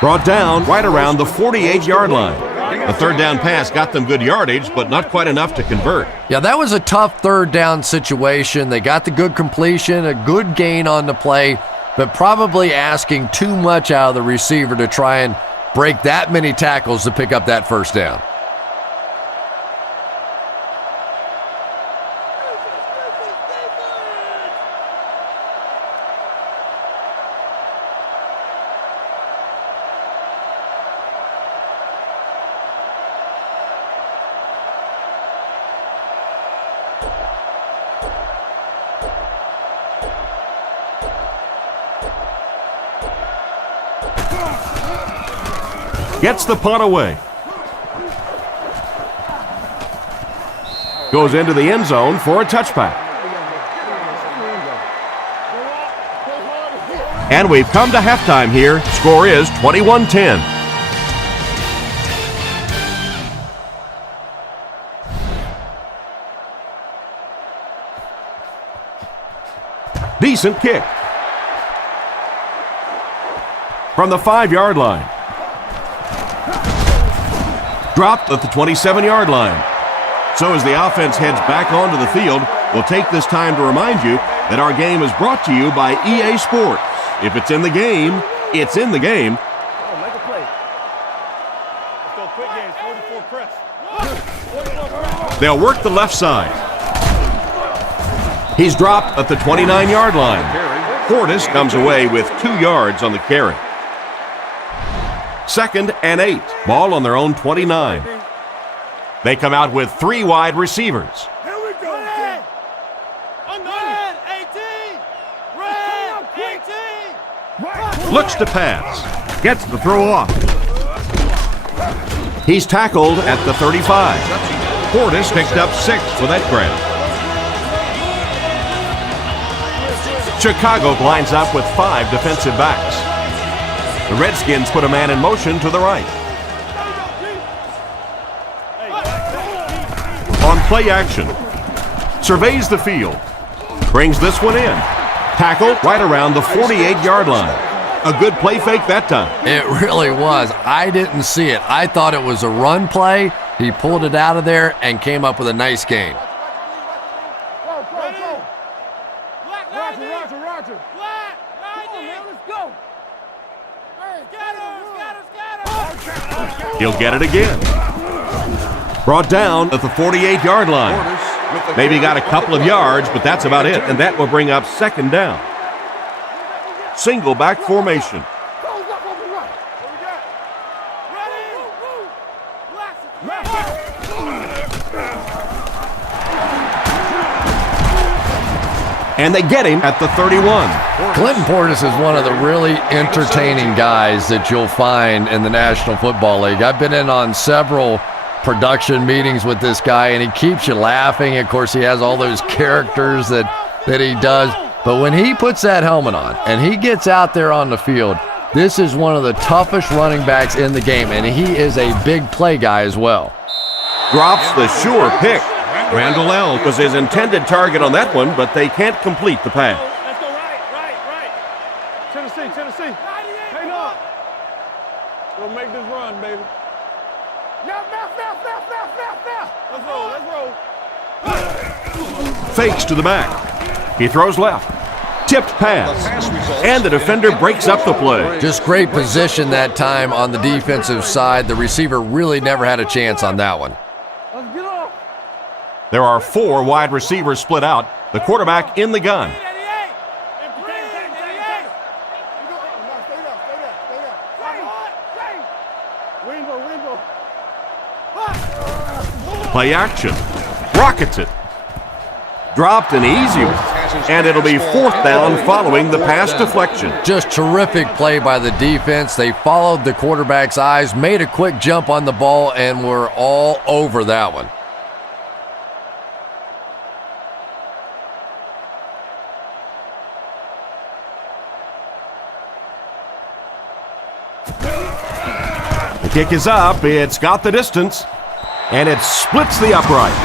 Brought down right around the 48-yard line. The 3rd down pass got them good yardage, but not quite enough to convert. Yeah, that was a tough 3rd down situation. They got the good completion, a good gain on the play, but probably asking too much out of the receiver to try and break that many tackles to pick up that 1st down. Gets the punt away. Goes into the end zone for a touchback. And we've come to halftime here. Score is 21-10. Decent kick. From the 5-yard line. Dropped at the 27-yard line. So as the offense heads back onto the field, we'll take this time to remind you that our game is brought to you by EA Sports. If it's in the game, it's in the game. Oh, make a play. Let's go quick games, 44 press. They'll work the left side. He's dropped at the 29-yard line. Portis comes away with 2 yards on the carry. 2nd and 8. Ball on their own 29. They come out with 3 wide receivers. Here we go. Red 18. Red 18. Looks to pass. Gets the throw off. He's tackled at the 35. Portis picked up 6 for that grab. Chicago lines up with 5 defensive backs. The Redskins put a man in motion to the right. On play action. Surveys the field. Brings this one in. Tackled right around the 48-yard line. A good play fake that time. It really was. I didn't see it. I thought it was a run play. He pulled it out of there and came up with a nice gain. Roger. Black, come on, man, let's go. He'll get it again. Brought down at the 48-yard line. Maybe got a couple of yards, but that's about it, and that will bring up 2nd down. Single back formation. And they get him at the 31. Clinton Portis is one of the really entertaining guys that you'll find in the National Football League. I've been in on several production meetings with this guy, and he keeps you laughing. Of course, he has all those characters that he does. But when he puts that helmet on and he gets out there on the field, this is one of the toughest running backs in the game, and he is a big play guy as well. Drops the sure pick. Randall L. was his intended target on that one, but they can't complete the pass. Let's go right. Tennessee. Hang on. We'll make this run, baby. Now. Let's roll. Fakes to the back. He throws left. Tipped pass. And the defender breaks up the play. Just great position that time on the defensive side. The receiver really never had a chance on that one. There are 4 wide receivers split out. The quarterback in the gun. Play action. Rockets it. Dropped an easy one. And it'll be 4th down following the pass deflection. Just terrific play by the defense. They followed the quarterback's eyes, made a quick jump on the ball, and were all over that one. The kick is up. It's got the distance. And it splits the uprights.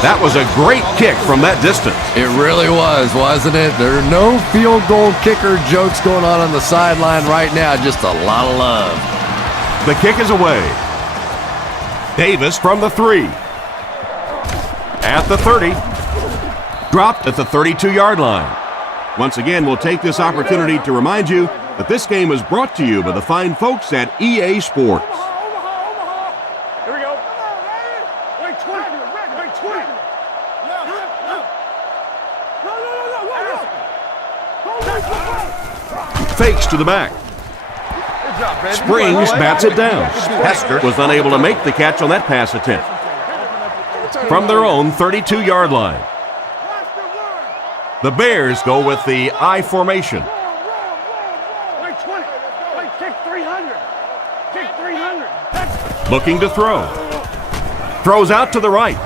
That was a great kick from that distance. It really was, wasn't it? There are no field goal kicker jokes going on the sideline right now. Just a lot of love. The kick is away. Davis from the 3. At the 30. Dropped at the 32-yard line. Once again, we'll take this opportunity to remind you that this game is brought to you by the fine folks at EA Sports. Fakes to the back. Springs bats it down. Hester was unable to make the catch on that pass attempt. From their own 32-yard line. The Bears go with the I formation. Looking to throw. Throws out to the right.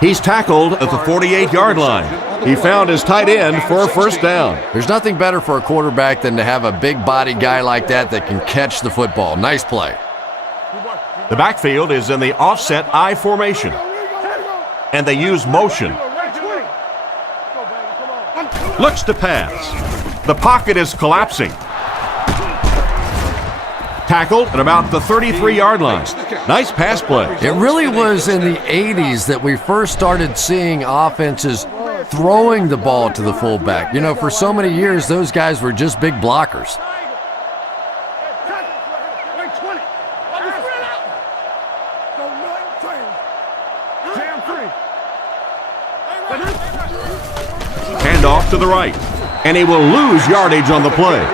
He's tackled at the 48-yard line. He found his tight end for a 1st down. There's nothing better for a quarterback than to have a big body guy like that can catch the football. Nice play. The backfield is in the offset I formation. And they use motion. Looks to pass. The pocket is collapsing. Tackled at about the 33-yard line. Nice pass play. It really was in the 80s that we first started seeing offenses throwing the ball to the fullback. You know, for so many years, those guys were just big blockers. Hand off to the right. And he will lose yardage on the play.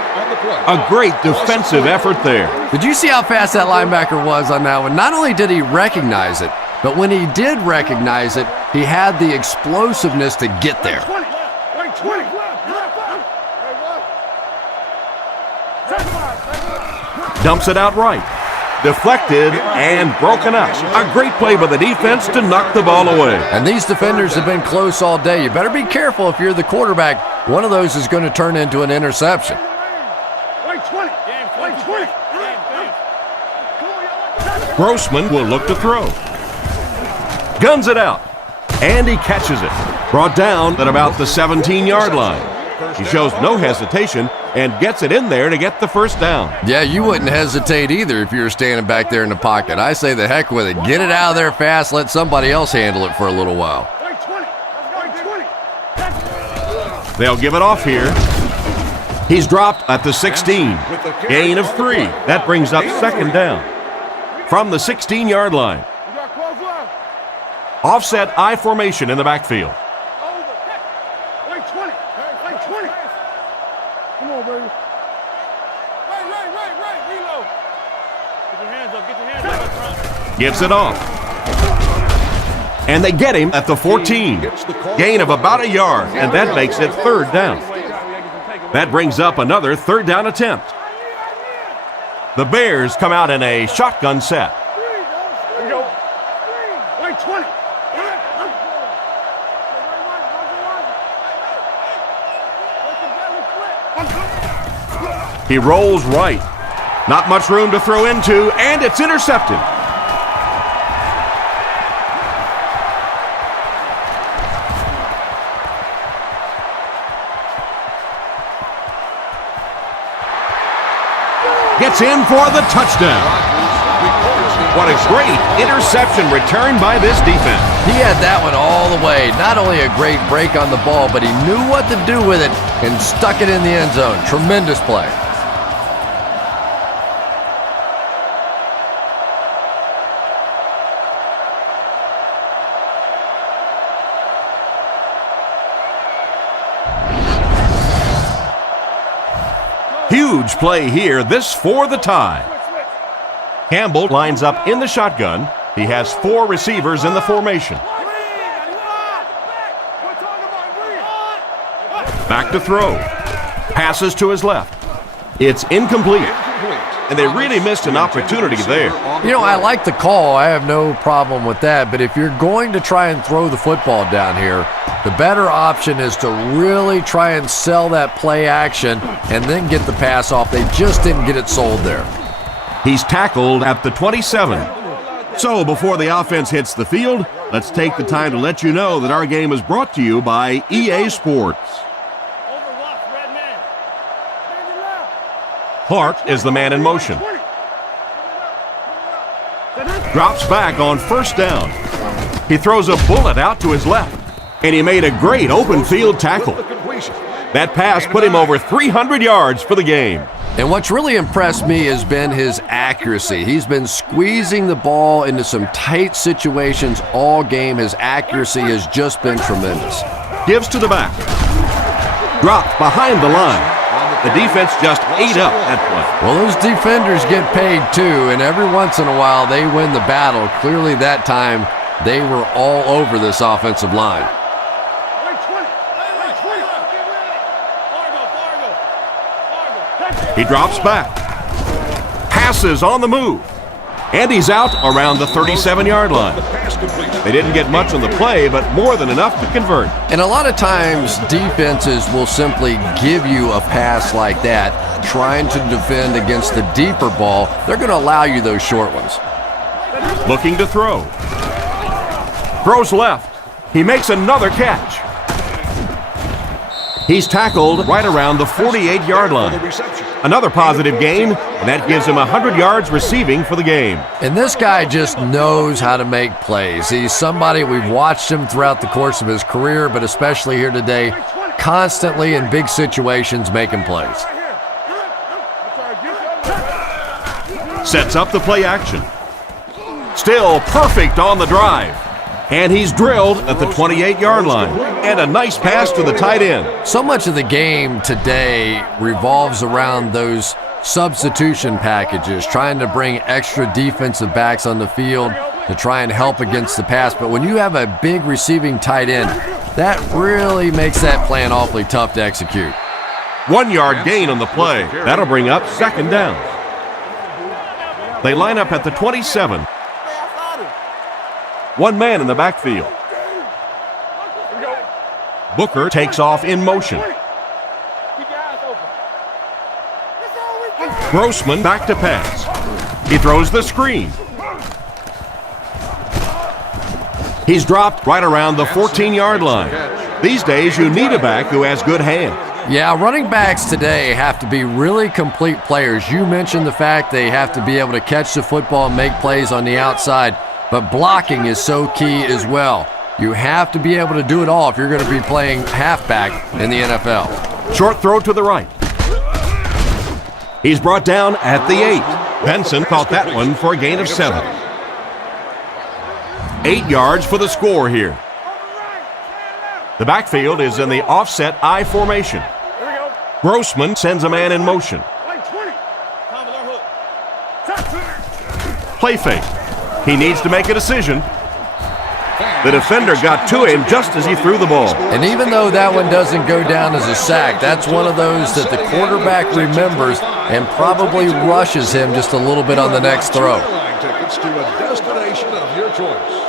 A great defensive effort there. Did you see how fast that linebacker was on that one? Not only did he recognize it, but when he did recognize it, he had the explosiveness to get there. Dumps it out right. Deflected and broken up. A great play by the defense to knock the ball away. And these defenders have been close all day. You better be careful if you're the quarterback. One of those is going to turn into an interception. Grossman will look to throw. Guns it out. And he catches it. Brought down at about the 17-yard line. He shows no hesitation and gets it in there to get the 1st down. Yeah, you wouldn't hesitate either if you were standing back there in the pocket. I say the heck with it. Get it out of there fast. Let somebody else handle it for a little while. They'll give it off here. He's dropped at the 16. Gain of 3. That brings up 2nd down. From the 16-yard line. Offset I formation in the backfield. Come on, baby. Reload. Get your hands up. Gives it off. And they get him at the 14. Gain of about a yard, and that makes it 3rd down. That brings up another 3rd down attempt. The Bears come out in a shotgun set. Here we go. 20. He rolls right. Not much room to throw into, and it's intercepted. Gets in for the touchdown. What a great interception return by this defense. He had that one all the way. Not only a great break on the ball, but he knew what to do with it and stuck it in the end zone. Tremendous play. Huge play here, this for the tie. Campbell lines up in the shotgun. He has 4 receivers in the formation. Back to throw. Passes to his left. It's incomplete. And they really missed an opportunity there. You know, I like the call. I have no problem with that. But if you're going to try and throw the football down here, the better option is to really try and sell that play action and then get the pass off. They just didn't get it sold there. He's tackled at the 27. So before the offense hits the field, let's take the time to let you know that our game is brought to you by EA Sports. Clark is the man in motion. Drops back on first down. He throws a bullet out to his left, and he made a great open field tackle. That pass put him over 300 yards for the game. And what's really impressed me has been his accuracy. He's been squeezing the ball into some tight situations all game. His accuracy has just been tremendous. Gives to the back. Dropped behind the line. The defense just ate up that play. Well, those defenders get paid too, and every once in a while they win the battle. Clearly that time they were all over this offensive line. He drops back. Passes on the move. And he's out around the 37-yard line. They didn't get much on the play, but more than enough to convert. And a lot of times defenses will simply give you a pass like that, trying to defend against the deeper ball. They're going to allow you those short ones. Looking to throw. Throws left. He makes another catch. He's tackled right around the 48-yard line. Another positive gain, and that gives him 100 yards receiving for the game. And this guy just knows how to make plays. He's somebody, we've watched him throughout the course of his career, but especially here today, constantly in big situations making plays. Sets up the play action. Still perfect on the drive. And he's drilled at the 28-yard line. And a nice pass to the tight end. So much of the game today revolves around those substitution packages, trying to bring extra defensive backs on the field to try and help against the pass. But when you have a big receiving tight end, that really makes that plan awfully tough to execute. 1 yard gain on the play. That'll bring up second down. They line up at the 27. One man in the backfield. Booker takes off in motion. Grossman back to pass. He throws the screen. He's dropped right around the 14-yard line. These days, you need a back who has good hands. Yeah, running backs today have to be really complete players. You mentioned the fact they have to be able to catch the football and make plays on the outside. But blocking is so key as well. You have to be able to do it all if you're going to be playing halfback in the NFL. Short throw to the right. He's brought down at the 8. Benson caught that one for a gain of 7. 8 yards for the score here. The backfield is in the offset I formation. Grossman sends a man in motion. Play fake. He needs to make a decision. The defender got to him just as he threw the ball. And even though that one doesn't go down as a sack, that's one of those that the quarterback remembers and probably rushes him just a little bit on the next throw. Tickets to a destination of your choice.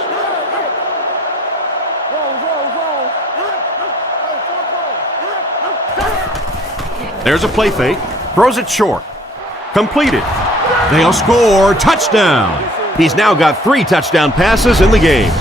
There's a play fake. Throws it short. Completed. They'll score. Touchdown. He's now got 3 touchdown passes in the game.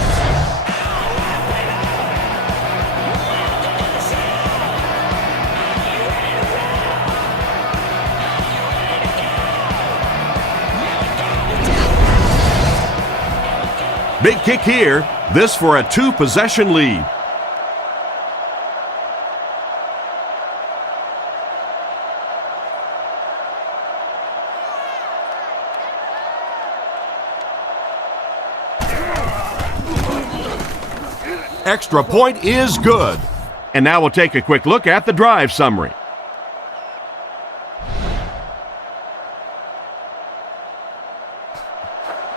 Big kick here. This for a 2-possession lead. Extra point is good. And now we'll take a quick look at the drive summary.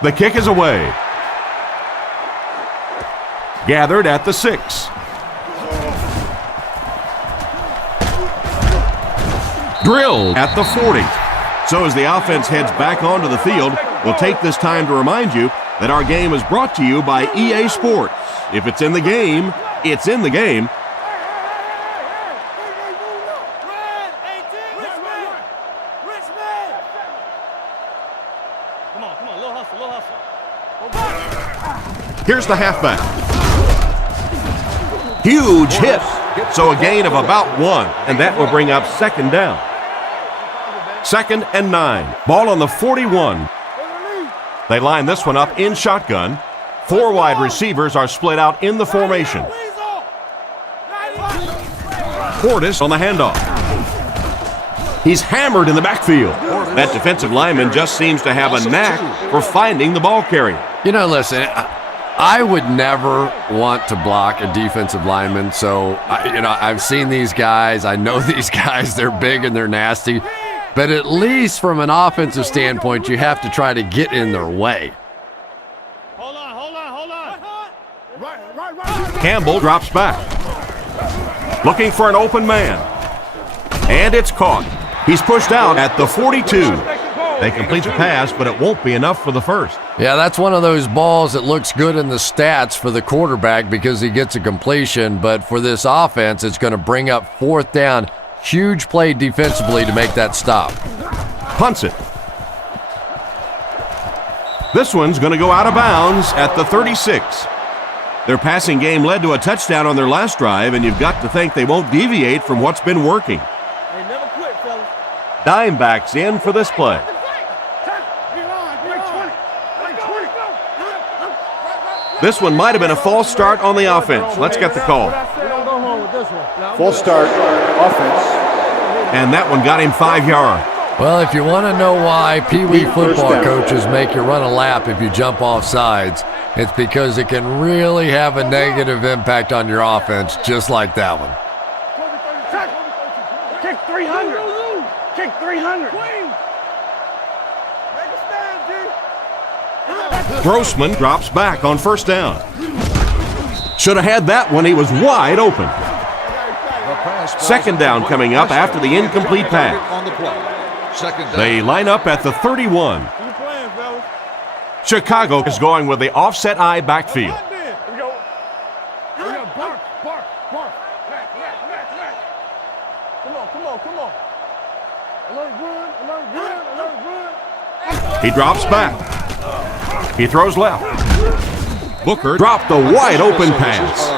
The kick is away. Gathered at the 6. Drilled at the 40. So as the offense heads back onto the field, we'll take this time to remind you that our game is brought to you by EA Sports. If it's in the game, it's in the game. Here's the halfback. Huge hit. So a gain of about 1, and that will bring up second down. 2nd and 9. Ball on the 41. They line this one up in shotgun. 4 wide receivers are split out in the formation. Portis on the handoff. He's hammered in the backfield. That defensive lineman just seems to have a knack for finding the ball carrier. You know, listen, I would never want to block a defensive lineman. So, I've seen these guys. I know these guys. They're big and they're nasty. But at least from an offensive standpoint, you have to try to get in their way. Hold on. Campbell drops back. Looking for an open man. And it's caught. He's pushed out at the 42. They complete the pass, but it won't be enough for the first. Yeah, that's one of those balls that looks good in the stats for the quarterback because he gets a completion. But for this offense, it's going to bring up 4th down. Huge play defensively to make that stop. Punts it. This one's going to go out of bounds at the 36. Their passing game led to a touchdown on their last drive, and you've got to think they won't deviate from what's been working. Hey, never quit, fellas. Dimebacks in for this play. This one might have been a false start on the offense. Let's get the call. Full start, offense. And that one got him 5 yards. Well, if you want to know why Pee Wee football coaches make you run a lap if you jump off sides, it's because it can really have a negative impact on your offense, just like that one. Kick 300. Kick 300. Grossman drops back on 1st down. Should have had that one. He was wide open. 2nd down coming up after the incomplete pass. They line up at the 31. Chicago is going with the offset eye backfield. Come on. He drops back. He throws left. Booker dropped the wide open pass.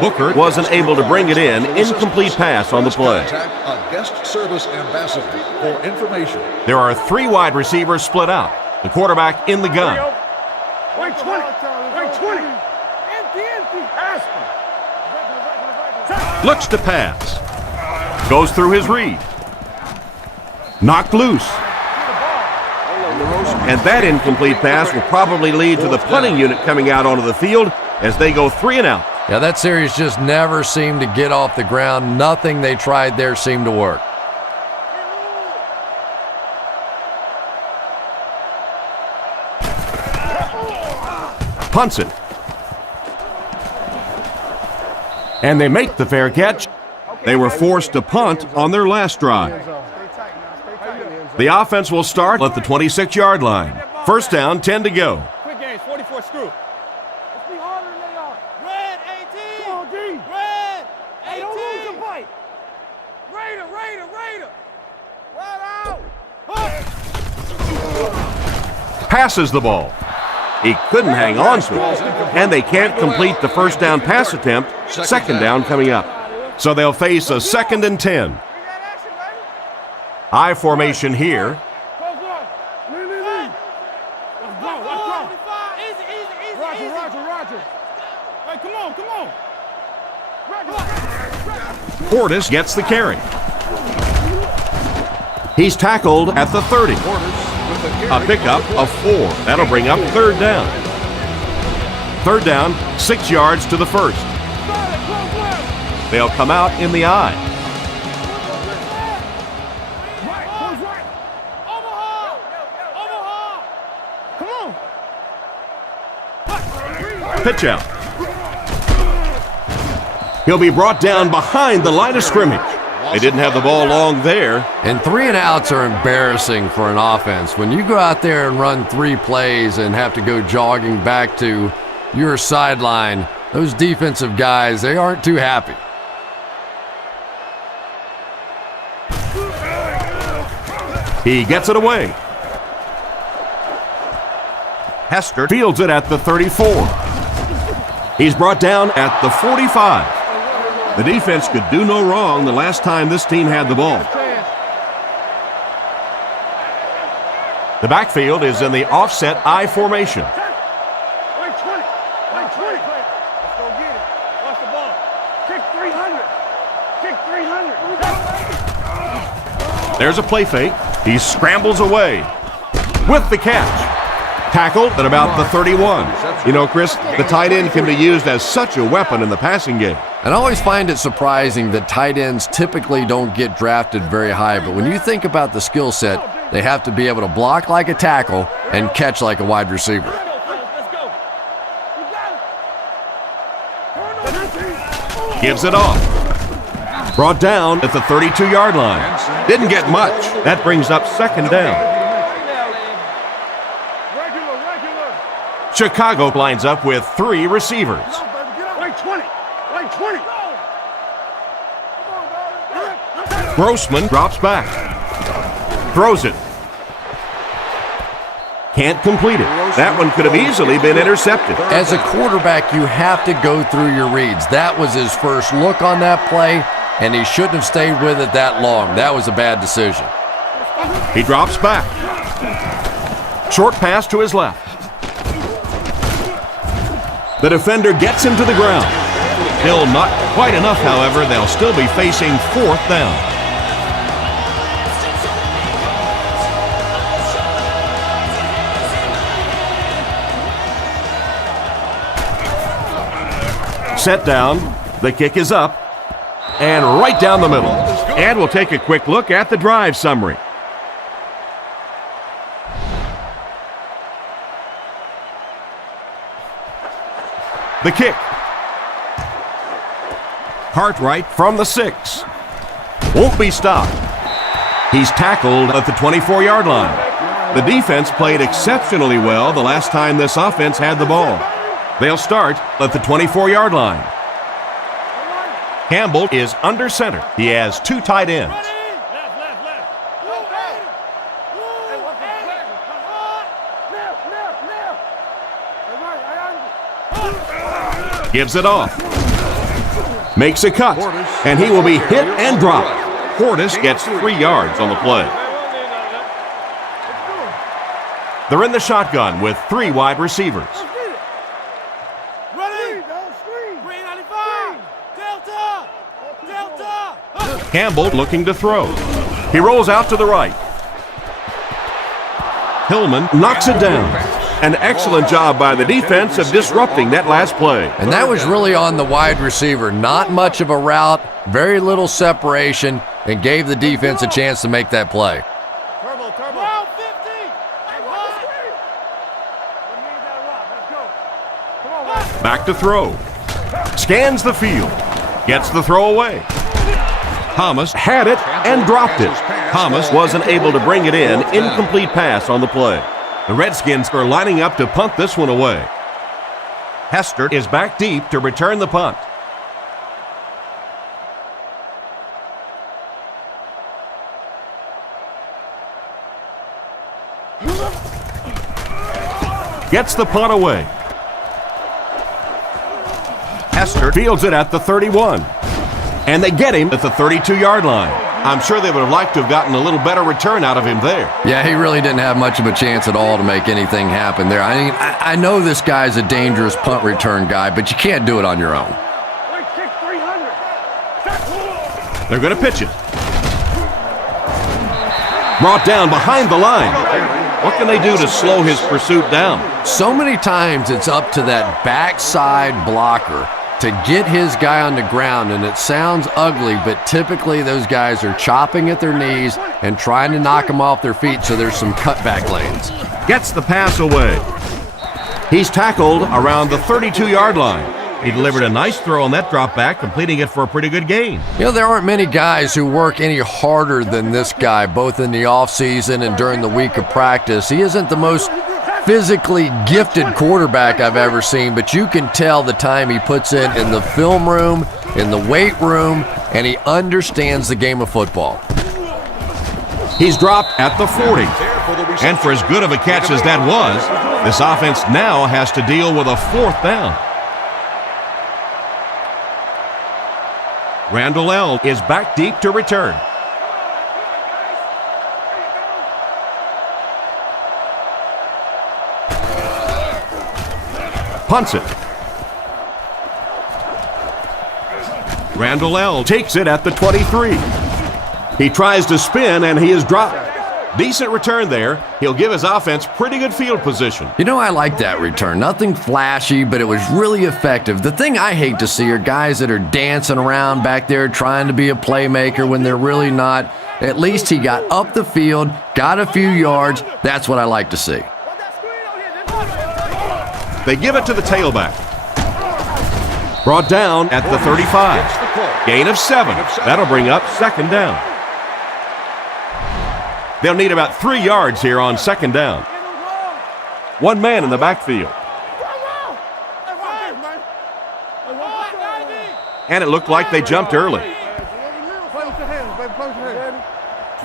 Booker wasn't able to bring it in. Incomplete pass on the play. A guest service ambassador for information. There are 3 wide receivers split out. The quarterback in the gun. Right 20. Empty. Looks to pass. Goes through his read. Knocked loose. And that incomplete pass will probably lead to the punting unit coming out onto the field as they go 3 and out. Yeah, that series just never seemed to get off the ground. Nothing they tried there seemed to work. Punts it. And they make the fair catch. They were forced to punt on their last drive. The offense will start at the 26-yard line. 1st down, 10 to go. Quick games, 44 screw. Let's be harder than they are. Red 18. Come on, D. Red 18. Hey, don't lose the fight. Raider. Right out. Passes the ball. He couldn't hang on to it. And they can't complete the 1st down pass attempt. 2nd down coming up. So they'll face a 2nd and 10. I formation here. Roger. Hey, come on, come on. Portis gets the carry. He's tackled at the 30. A pickup of 4. That'll bring up third down. Third down, 6 yards to the first. They'll come out in the I. Pitch out. He'll be brought down behind the line of scrimmage. They didn't have the ball long there. And 3 and outs are embarrassing for an offense. When you go out there and run 3 plays and have to go jogging back to your sideline, those defensive guys, they aren't too happy. He gets it away. Hester fields it at the 34. He's brought down at the 45. The defense could do no wrong the last time this team had the ball. The backfield is in the offset I formation. Like 20. Like 20. Let's go get it. Watch the ball. Kick 300. Kick 300. There's a play fake. He scrambles away with the catch. Tackled at about the 31. You know, Chris, the tight end can be used as such a weapon in the passing game. And I always find it surprising that tight ends typically don't get drafted very high, but when you think about the skill set, they have to be able to block like a tackle and catch like a wide receiver. Gives it off. Brought down at the 32-yard line. Didn't get much. That brings up second down. Chicago lines up with 3 receivers. Like 20. Like 20. Grossman drops back. Throws it. Can't complete it. That one could have easily been intercepted. As a quarterback, you have to go through your reads. That was his first look on that play, and he shouldn't have stayed with it that long. That was a bad decision. He drops back. Short pass to his left. The defender gets him to the ground. Still not quite enough, however. They'll still be facing 4th down. Set down. The kick is up. And right down the middle. And we'll take a quick look at the drive summary. The kick. Cartwright from the 6. Won't be stopped. He's tackled at the 24-yard line. The defense played exceptionally well the last time this offense had the ball. They'll start at the 24-yard line. Campbell is under center. He has 2 tight ends. Gives it off. Makes a cut. And he will be hit and dropped. Portis gets 3 yards on the play. They're in the shotgun with 3 wide receivers. Campbell looking to throw. He rolls out to the right. Hillman knocks it down. An excellent job by the defense of disrupting that last play. And that was really on the wide receiver. Not much of a route, very little separation, and gave the defense a chance to make that play. Back to throw. Scans the field. Gets the throw away. Thomas had it and dropped it. Thomas wasn't able to bring it in. Incomplete pass on the play. The Redskins are lining up to punt this one away. Hester is back deep to return the punt. Gets the punt away. Hester fields it at the 31. And they get him at the 32-yard line. I'm sure they would have liked to have gotten a little better return out of him there. Yeah, he really didn't have much of a chance at all to make anything happen there. I mean, I know this guy's a dangerous punt return guy, but you can't do it on your own. They're going to pitch it. Brought down behind the line. What can they do to slow his pursuit down? So many times it's up to that backside blocker to get his guy on the ground, and it sounds ugly, but typically those guys are chopping at their knees and trying to knock them off their feet, so there's some cutback lanes. Gets the pass away. He's tackled around the 32-yard line. He delivered a nice throw on that drop back, completing it for a pretty good gain. You know, there aren't many guys who work any harder than this guy, both in the offseason and during the week of practice. He isn't the most physically gifted quarterback I've ever seen, but you can tell the time he puts in the film room, in the weight room, and he understands the game of football. He's dropped at the 40. And for as good of a catch as that was, this offense now has to deal with a 4th down. Randall L. is back deep to return. Punts it. Randall L. takes it at the 23. He tries to spin, and he is dropped. Decent return there. He'll give his offense pretty good field position. You know, I like that return. Nothing flashy, but it was really effective. The thing I hate to see are guys that are dancing around back there trying to be a playmaker when they're really not. At least he got up the field, got a few yards. That's what I like to see. They give it to the tailback. Brought down at the 35. Gain of 7. That'll bring up 2nd down. They'll need about 3 yards here on 2nd down. One man in the backfield. And it looked like they jumped early.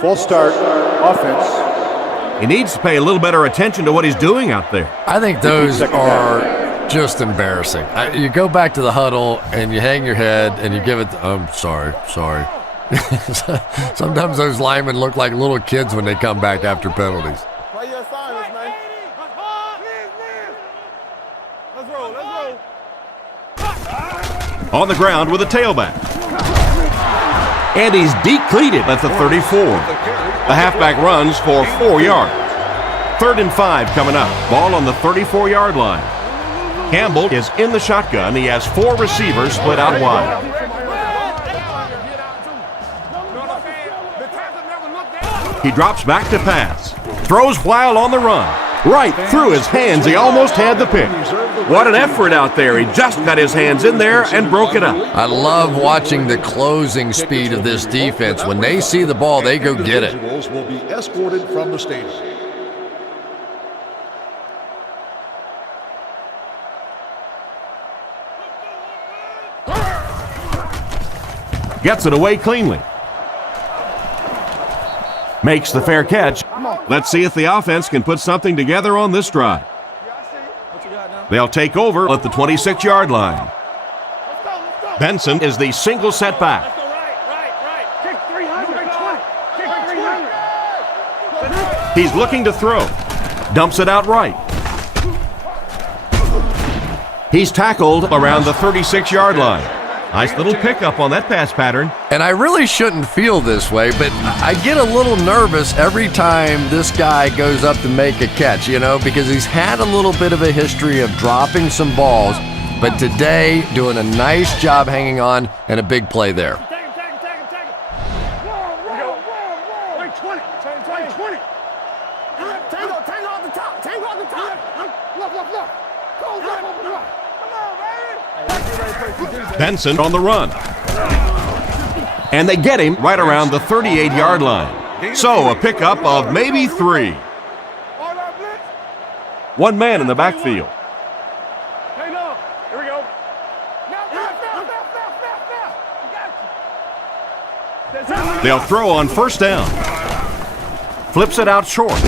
False start, offense. He needs to pay a little better attention to what he's doing out there. I think those are just embarrassing. You go back to the huddle and you hang your head and you give it, sorry. Sometimes those linemen look like little kids when they come back after penalties. Play your assignments, man. Let's roll. On the ground with a tailback. And he's decleated at the 34. The halfback runs for 4 yards. 3rd and 5 coming up. Ball on the 34-yard line. Campbell is in the shotgun. He has 4 receivers split out wide. He drops back to pass. Throws while on the run. Right through his hands. He almost had the pick. What an effort out there. He just got his hands in there and broke it up. I love watching the closing speed of this defense. When they see the ball, they go get it. Individuals will be escorted from the stadium. Gets it away cleanly. Makes the fair catch. Let's see if the offense can put something together on this drive. They'll take over at the 26-yard line. Benson is the single setback. He's looking to throw. Dumps it out right. He's tackled around the 36-yard line. Nice little pickup on that pass pattern. And I really shouldn't feel this way, but I get a little nervous every time this guy goes up to make a catch, because he's had a little bit of a history of dropping some balls, but today doing a nice job hanging on and a big play there. Benson on the run. And they get him right around the 38-yard line. So a pickup of maybe 3. One man in the backfield. They'll throw on 1st down. Flips it out short.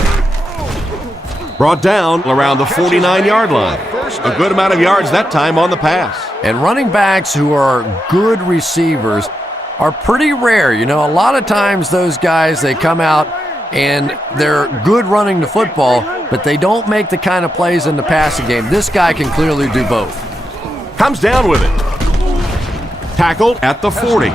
Brought down around the 49-yard line. A good amount of yards that time on the pass. And running backs who are good receivers are pretty rare. You know, a lot of times those guys, they come out and they're good running the football, but they don't make the kind of plays in the passing game. This guy can clearly do both. Comes down with it. Tackled at the 40.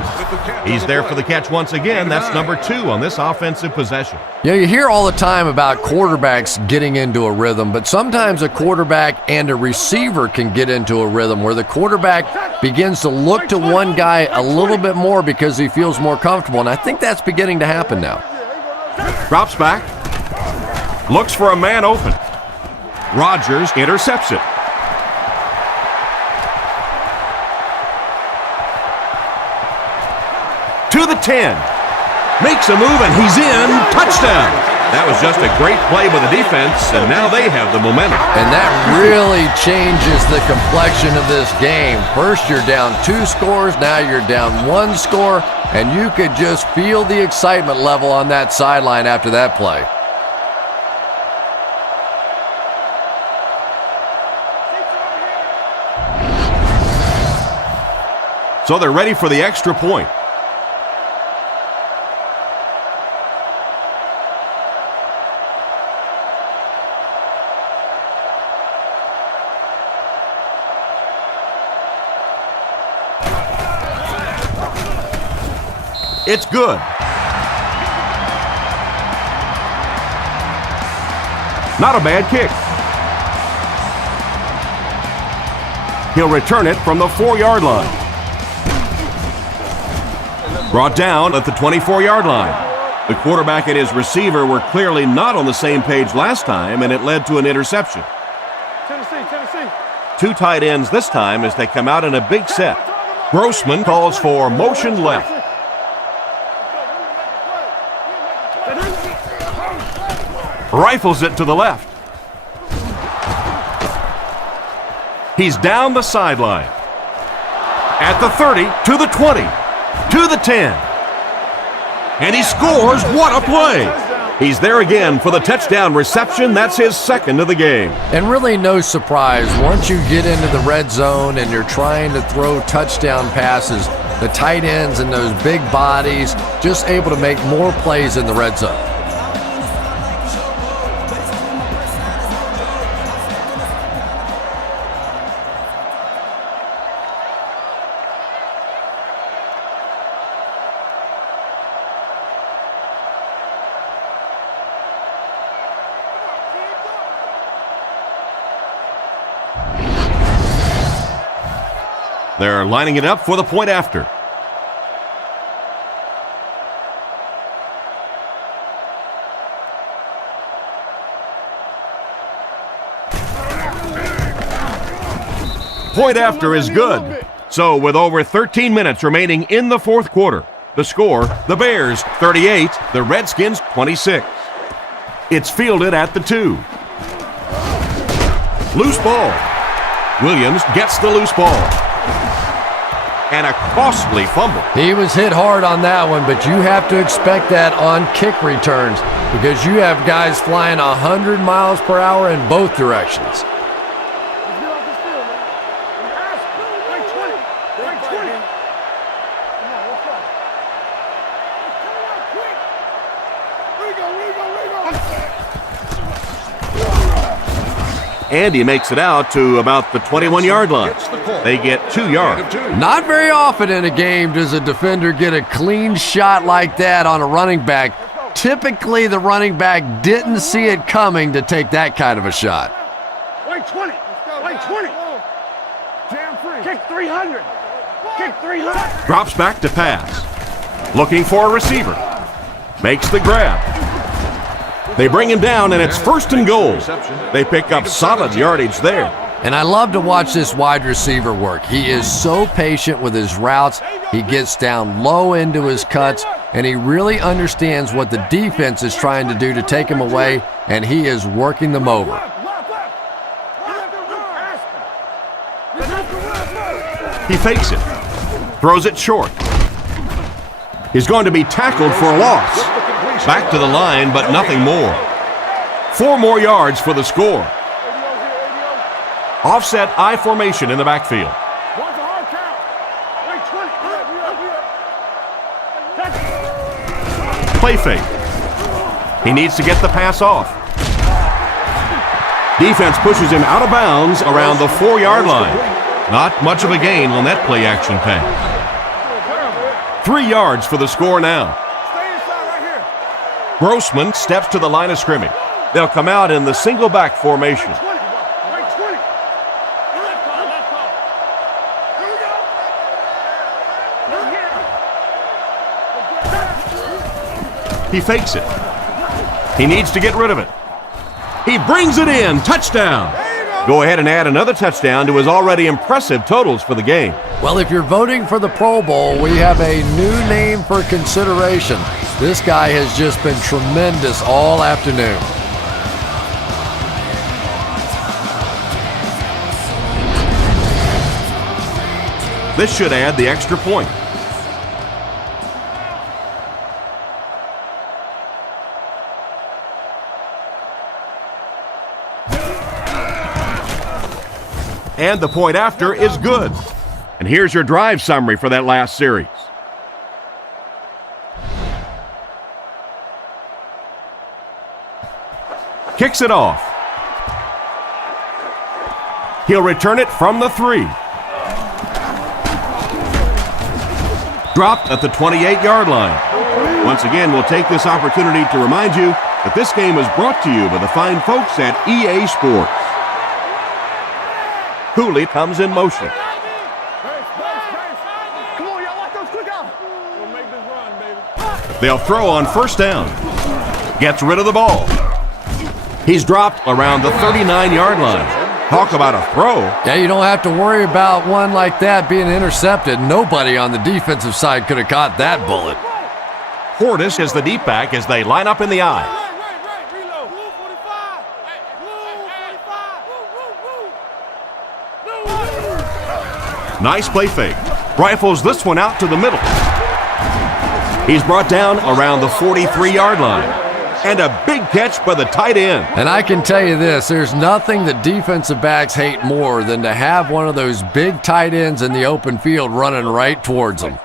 He's there for the catch once again. That's number 2 on this offensive possession. Yeah, you hear all the time about quarterbacks getting into a rhythm, but sometimes a quarterback and a receiver can get into a rhythm where the quarterback begins to look to one guy a little bit more because he feels more comfortable, and I think that's beginning to happen now. Drops back. Looks for a man open. Rodgers intercepts it. To the 10. Makes a move and he's in. Touchdown. That was just a great play by the defense, and now they have the momentum. And that really changes the complexion of this game. First you're down 2 scores, now you're down 1 score, and you could just feel the excitement level on that sideline after that play. So they're ready for the extra point. It's good. Not a bad kick. He'll return it from the 4-yard line. Brought down at the 24-yard line. The quarterback and his receiver were clearly not on the same page last time, and it led to an interception. Tennessee. 2 tight ends this time as they come out in a big set. Grossman calls for motion left. Rifles it to the left. He's down the sideline. At the 30, to the 20, to the 10. And he scores. What a play! He's there again for the touchdown reception. That's his 2nd of the game. And really no surprise, once you get into the red zone and you're trying to throw touchdown passes, the tight ends and those big bodies just able to make more plays in the red zone. They're lining it up for the point after. Point after is good. So with over 13 minutes remaining in the 4th quarter, the score, the Bears 38, the Redskins 26. It's fielded at the 2. Loose ball. Williams gets the loose ball. And a costly fumble. He was hit hard on that one, but you have to expect that on kick returns because you have guys flying 100 miles per hour in both directions. And he makes it out to about the 21-yard line. They get 2 yards. Not very often in a game does a defender get a clean shot like that on a running back. Typically, the running back didn't see it coming to take that kind of a shot. Wait 20. Wait 20. Jam free. Kick 300. Kick 300. Drops back to pass. Looking for a receiver. Makes the grab. They bring him down, and it's 1st and goal. They pick up solid yardage there. And I love to watch this wide receiver work. He is so patient with his routes. He gets down low into his cuts, and he really understands what the defense is trying to do to take him away, and he is working them over. He fakes it. Throws it short. He's going to be tackled for a loss. Back to the line, but nothing more. 4 more yards for the score. Offset I formation in the backfield. Play fake. He needs to get the pass off. Defense pushes him out of bounds around the 4-yard line. Not much of a gain on that play action pass. 3 yards for the score now. Grossman steps to the line of scrimmage. They'll come out in the single back formation. He fakes it. He needs to get rid of it. He brings it in. Touchdown. Go ahead and add another touchdown to his already impressive totals for the game. Well, if you're voting for the Pro Bowl, we have a new name for consideration. This guy has just been tremendous all afternoon. This should add the extra point. And the point after is good. And here's your drive summary for that last series. Kicks it off. He'll return it from the 3. Dropped at the 28-yard line. Once again, we'll take this opportunity to remind you that this game is brought to you by the fine folks at EA Sports. Cooley comes in motion. They'll throw on first down. Gets rid of the ball. He's dropped around the 39-yard line. Talk about a throw. Yeah, you don't have to worry about one like that being intercepted. Nobody on the defensive side could have caught that bullet. Portis is the deep back as they line up in the eye. Nice play fake. Rifles this one out to the middle. He's brought down around the 43-yard line. And a big catch by the tight end. And I can tell you this, there's nothing that defensive backs hate more than to have one of those big tight ends in the open field running right towards them.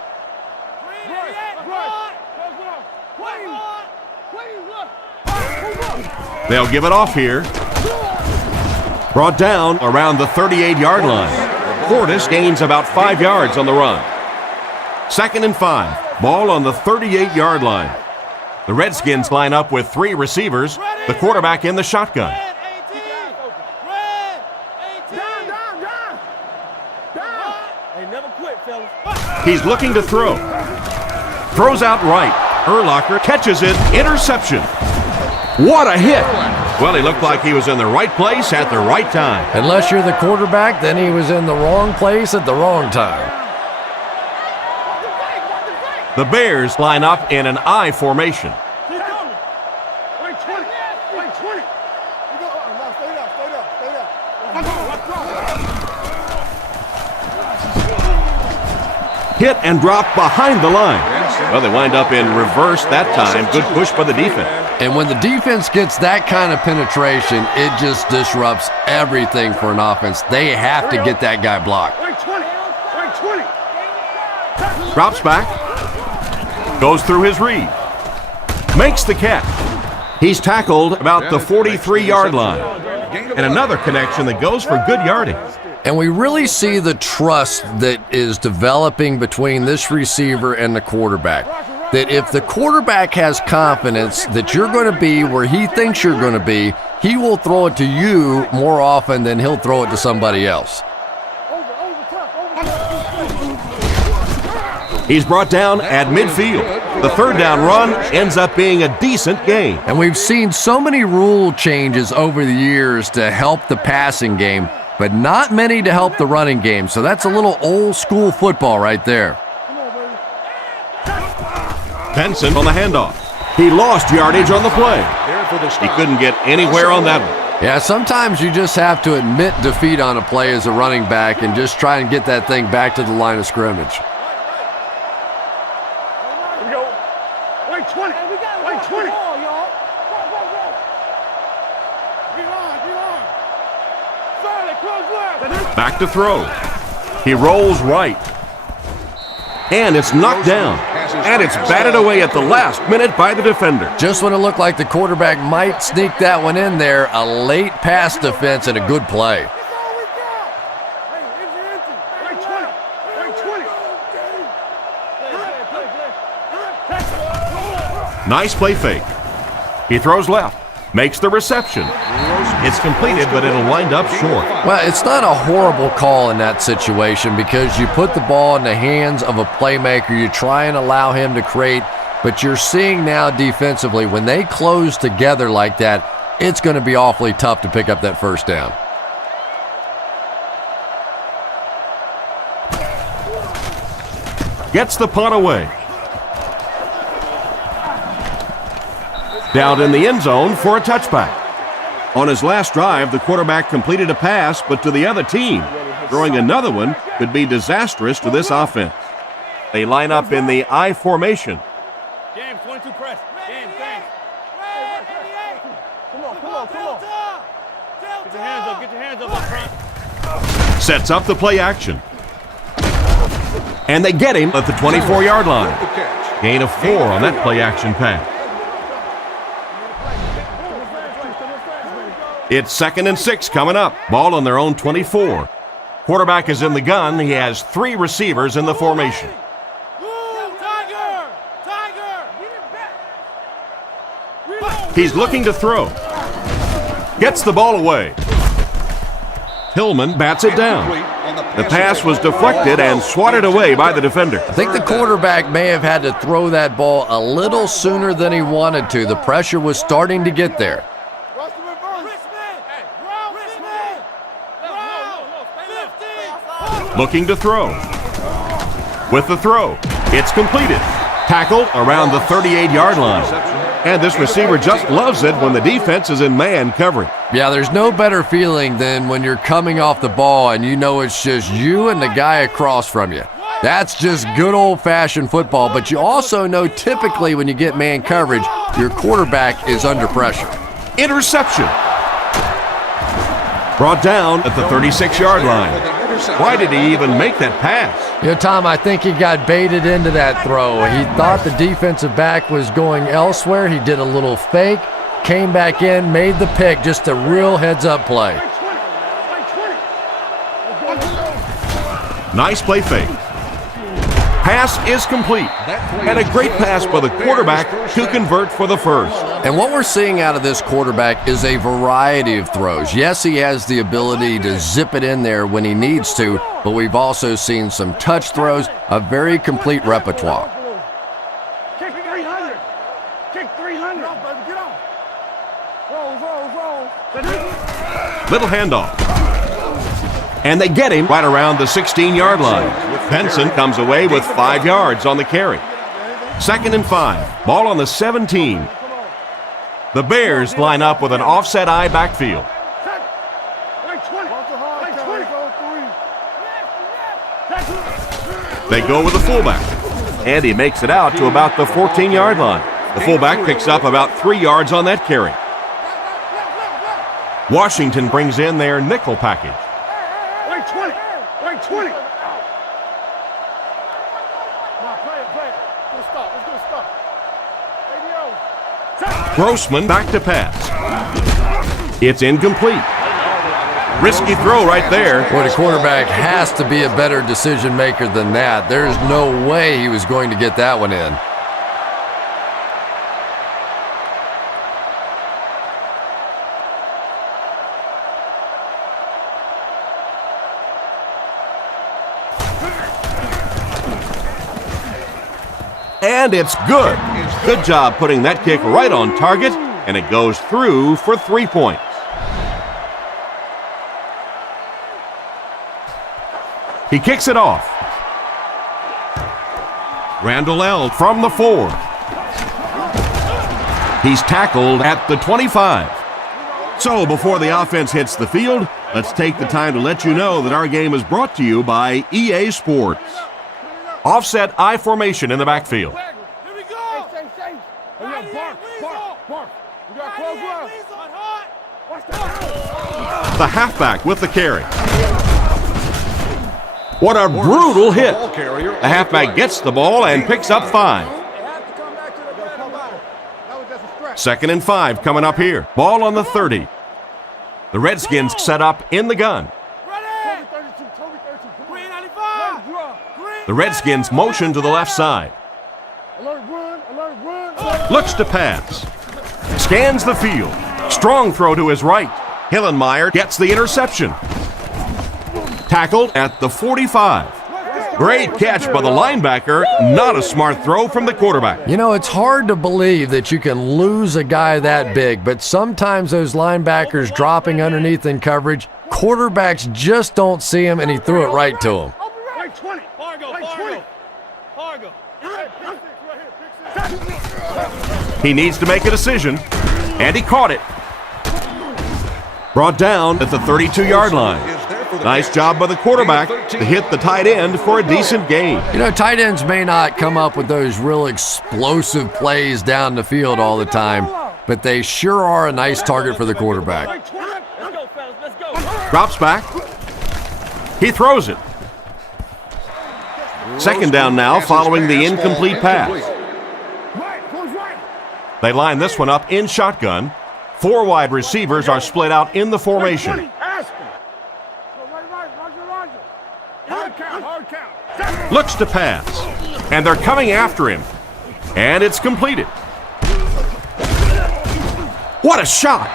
They'll give it off here. Brought down around the 38-yard line. Portis gains about 5 yards on the run. 2nd and 5. Ball on the 38-yard line. The Redskins line up with 3 receivers, the quarterback in the shotgun. He's looking to throw. Throws out right. Urlacher catches it. Interception. What a hit. Well, he looked like he was in the right place at the right time. Unless you're the quarterback, then he was in the wrong place at the wrong time. The Bears line up in an I formation. Hit and drop behind the line. Well, they wind up in reverse that time. Good push by the defense. And when the defense gets that kind of penetration, it just disrupts everything for an offense. They have to get that guy blocked. Drops back. Goes through his read. Makes the catch. He's tackled about the 43-yard line. And another connection that goes for good yardage. And we really see the trust that is developing between this receiver and the quarterback. That if the quarterback has confidence that you're going to be where he thinks you're going to be, he will throw it to you more often than he'll throw it to somebody else. He's brought down at midfield. The 3rd down run ends up being a decent gain. And we've seen so many rule changes over the years to help the passing game, but not many to help the running game. So that's a little old school football right there. Benson on the handoff. He lost yardage on the play. He couldn't get anywhere on that one. Yeah, sometimes you just have to admit defeat on a play as a running back and just try and get that thing back to the line of scrimmage. Back to throw. He rolls right. And it's knocked down. And it's batted away at the last minute by the defender. Just when it looked like the quarterback might sneak that one in there, a late pass defense and a good play. Nice play fake. He throws left, makes the reception. It's completed, but it'll wind up short. Well, it's not a horrible call in that situation because you put the ball in the hands of a playmaker. You try and allow him to create, but you're seeing now defensively, when they close together like that, it's going to be awfully tough to pick up that first down. Gets the punt away. Down in the end zone for a touchback. On his last drive, the quarterback completed a pass, but to the other team. Throwing another one could be disastrous to this offense. They line up in the I formation. James, 22 press. James. Come on. Get your hands up front. Sets up the play action. And they get him at the 24-yard line. Gain of 4 on that play action pass. It's 2nd and 6 coming up. Ball on their own 24. Quarterback is in the gun. He has 3 receivers in the formation. He's looking to throw. Gets the ball away. Hillman bats it down. The pass was deflected and swatted away by the defender. I think the quarterback may have had to throw that ball a little sooner than he wanted to. The pressure was starting to get there. Looking to throw. With the throw, it's completed. Tackled around the 38-yard line. And this receiver just loves it when the defense is in man covering. Yeah, there's no better feeling than when you're coming off the ball and you know it's just you and the guy across from you. That's just good old-fashioned football, but you also know typically when you get man coverage, your quarterback is under pressure. Interception. Brought down at the 36-yard line. Why did he even make that pass? You know, Tom, I think he got baited into that throw. He thought the defensive back was going elsewhere. He did a little fake, came back in, made the pick, just a real heads-up play. Nice play fake. Pass is complete. And a great pass by the quarterback to convert for the first. And what we're seeing out of this quarterback is a variety of throws. Yes, he has the ability to zip it in there when he needs to, but we've also seen some touch throws, a very complete repertoire. Kick 300. Kick 300. Get off, baby. Get off. Roll. Little handoff. And they get him right around the 16-yard line. Benson comes away with 5 yards on the carry. 2nd and 5. Ball on the 17. The Bears line up with an offset I backfield. They go with the fullback. And he makes it out to about the 14-yard line. The fullback picks up about 3 yards on that carry. Washington brings in their nickel package. Wait 20. Grossman back to pass. It's incomplete. Risky throw right there. Boy, the quarterback has to be a better decision maker than that. There's no way he was going to get that one in. And it's good. Good job putting that kick right on target, and it goes through for 3 points. He kicks it off. Randall L. from the 4. He's tackled at the 25. So before the offense hits the field, let's take the time to let you know that our game is brought to you by EA Sports. Offset I formation in the backfield. Here we go. Hey, bark. You got close left. Watch that. The halfback with the carry. What a brutal hit. The halfback gets the ball and picks up 5. 2nd and 5 coming up here. Ball on the 30. The Redskins set up in the gun. The Redskins motion to the left side. Looks to pass. Scans the field. Strong throw to his right. Hillenmeyer gets the interception. Tackled at the 45. Great catch by the linebacker. Not a smart throw from the quarterback. You know, it's hard to believe that you can lose a guy that big, but sometimes those linebackers dropping underneath in coverage, quarterbacks just don't see him, and he threw it right to him. He needs to make a decision, and he caught it. Brought down at the 32-yard line. Nice job by the quarterback to hit the tight end for a decent gain. You know, tight ends may not come up with those real explosive plays down the field all the time, but they sure are a nice target for the quarterback. Drops back. He throws it. 2nd down now following the incomplete pass. They line this one up in shotgun. 4 wide receivers are split out in the formation. Looks to pass, and they're coming after him, and it's completed. What a shot!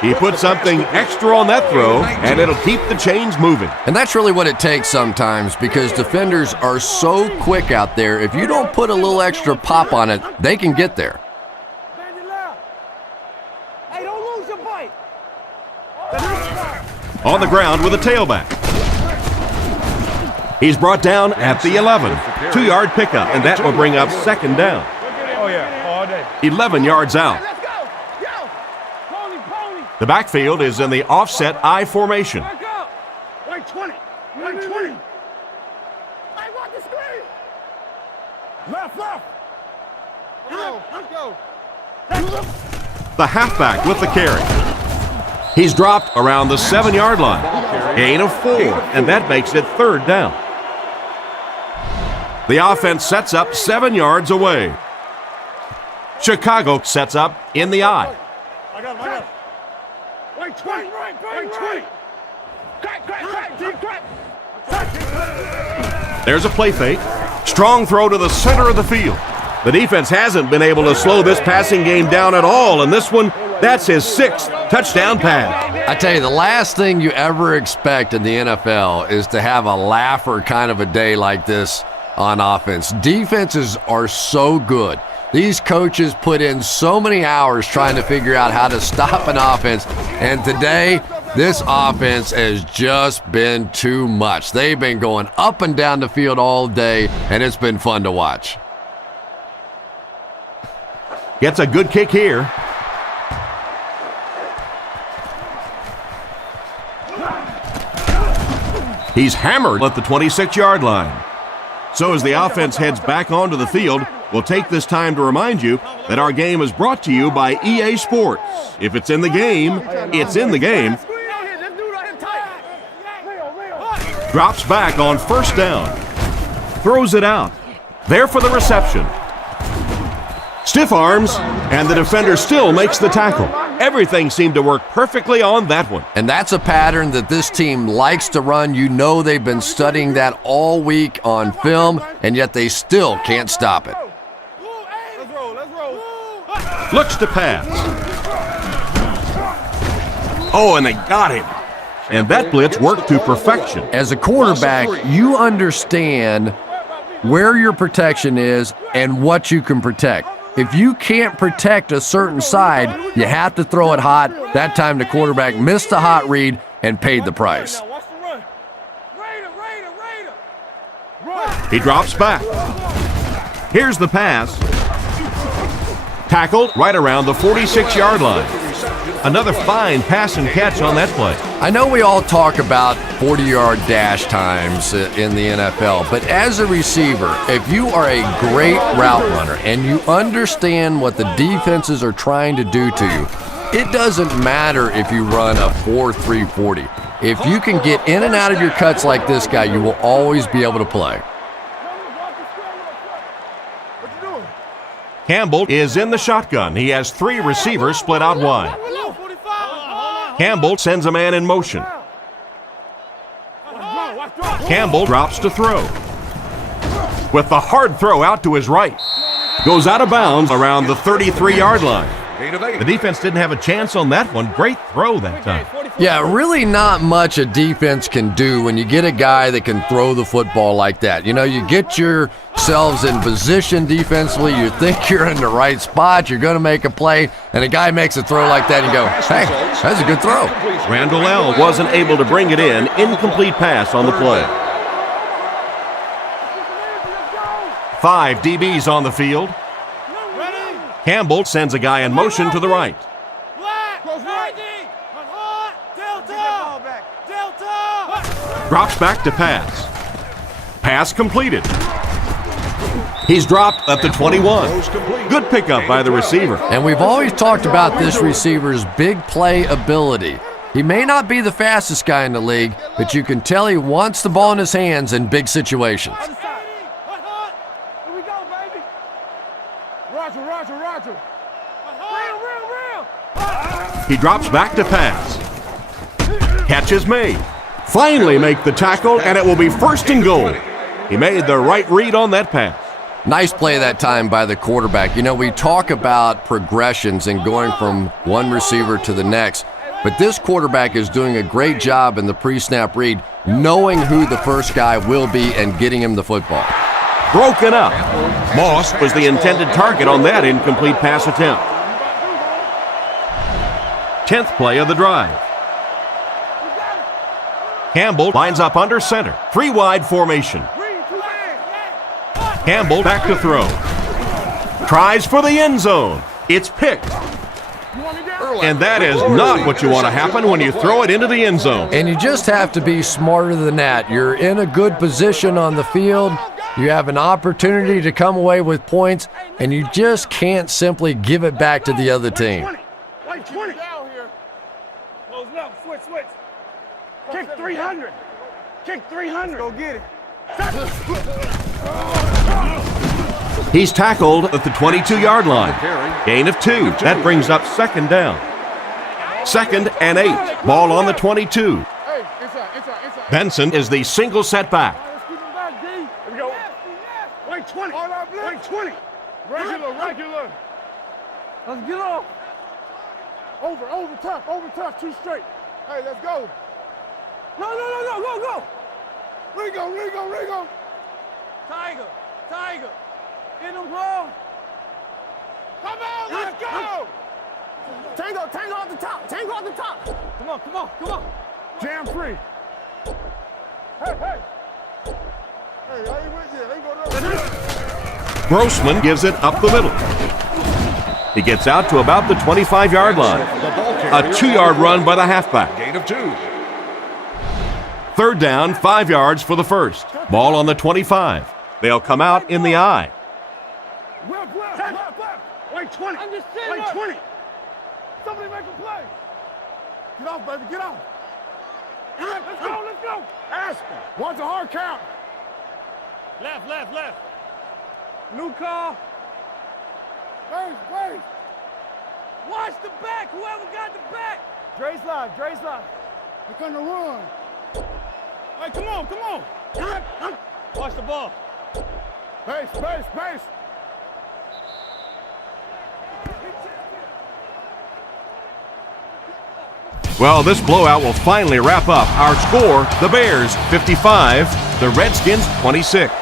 He put something extra on that throw, and it'll keep the chains moving. And that's really what it takes sometimes, because defenders are so quick out there. If you don't put a little extra pop on it, they can get there. On the ground with a tailback. He's brought down at the 11. 2-yard pickup, and that will bring up 2nd down. 11 yards out. The backfield is in the offset I formation. The halfback with the carry. He's dropped around the 7-yard line. Gain of 4, and that makes it 3rd down. The offense sets up 7 yards away. Chicago sets up in the I. There's a play fake. Strong throw to the center of the field. The defense hasn't been able to slow this passing game down at all, and this one, that's his 6th touchdown pass. I tell you, the last thing you ever expect in the NFL is to have a laugher kind of a day like this on offense. Defenses are so good. These coaches put in so many hours trying to figure out how to stop an offense, and today, this offense has just been too much. They've been going up and down the field all day, and it's been fun to watch. Gets a good kick here. He's hammered at the 26-yard line. So as the offense heads back onto the field, we'll take this time to remind you that our game is brought to you by EA Sports. If it's in the game, it's in the game. Drops back on 1st down. Throws it out. There for the reception. Stiff arms, and the defender still makes the tackle. Everything seemed to work perfectly on that one. And that's a pattern that this team likes to run. You know they've been studying that all week on film, and yet they still can't stop it. Looks to pass. Oh, and they got him. And that blitz worked to perfection. As a quarterback, you understand where your protection is and what you can protect. If you can't protect a certain side, you have to throw it hot. That time the quarterback missed the hot read and paid the price. He drops back. Here's the pass. Tackled right around the 46-yard line. Another fine pass and catch on that play. I know we all talk about 40-yard dash times in the NFL, but as a receiver, if you are a great route runner and you understand what the defenses are trying to do to you, it doesn't matter if you run a 4.3 40. If you can get in and out of your cuts like this guy, you will always be able to play. Campbell is in the shotgun. He has 3 receivers split out wide. Campbell sends a man in motion. Campbell drops to throw. With the hard throw out to his right. Goes out of bounds around the 33-yard line. The defense didn't have a chance on that one. Great throw that time. Yeah, really not much a defense can do when you get a guy that can throw the football like that. You know, you get yourselves in position defensively, you think you're in the right spot, you're going to make a play, and a guy makes a throw like that and you go, hey, that's a good throw. Randall L. wasn't able to bring it in. Incomplete pass on the play. 5 DBs on the field. Campbell sends a guy in motion to the right. Drops back to pass. Pass completed. He's dropped at the 21. Good pickup by the receiver. And we've always talked about this receiver's big play ability. He may not be the fastest guy in the league, but you can tell he wants the ball in his hands in big situations. Roger. He drops back to pass. Catch is made. Finally make the tackle, and it will be 1st and goal. He made the right read on that pass. Nice play that time by the quarterback. You know, we talk about progressions and going from one receiver to the next, but this quarterback is doing a great job in the pre-snap read, knowing who the first guy will be and getting him the football. Broken up. Moss was the intended target on that incomplete pass attempt. 10th play of the drive. Campbell lines up under center. 3 wide formation. Campbell back to throw. Tries for the end zone. It's picked. And that is not what you want to happen when you throw it into the end zone. And you just have to be smarter than that. You're in a good position on the field. You have an opportunity to come away with points, and you just can't simply give it back to the other team. Like 20. Close it up. Switch. Kick 300. Kick 300. Go get it. He's tackled at the 22-yard line. Gain of 2. That brings up 2nd down. 2nd and 8. Ball on the 22. Benson is the single setback. Here we go. Like 20. Like 20. Regular. Let's get off. Over tough, 2 straight. Hey, let's go. No, go. Rigo. Tiger. In the ball. Come on, let's go. Tango off the top. Come on. Jam free. Hey. Hey, I ain't with you. Ain't going Grossman gives it up the middle. He gets out to about the 25-yard line. A 2-yard run by the halfback. Gain of 2. 3rd down, 5 yards for the first. Ball on the 25. They'll come out in the eye. Left. Like 20. Like 20. Somebody make a play. Get off, baby. Get off. Let's go. Aspen. Wants a hard count. Left. New call. Wait. Watch the back. Whoever got the back. Dre's live. They're gonna run. Hey, come on. Watch the ball. Base. Well, this blowout will finally wrap up. Our score, the Bears 55, the Redskins 26.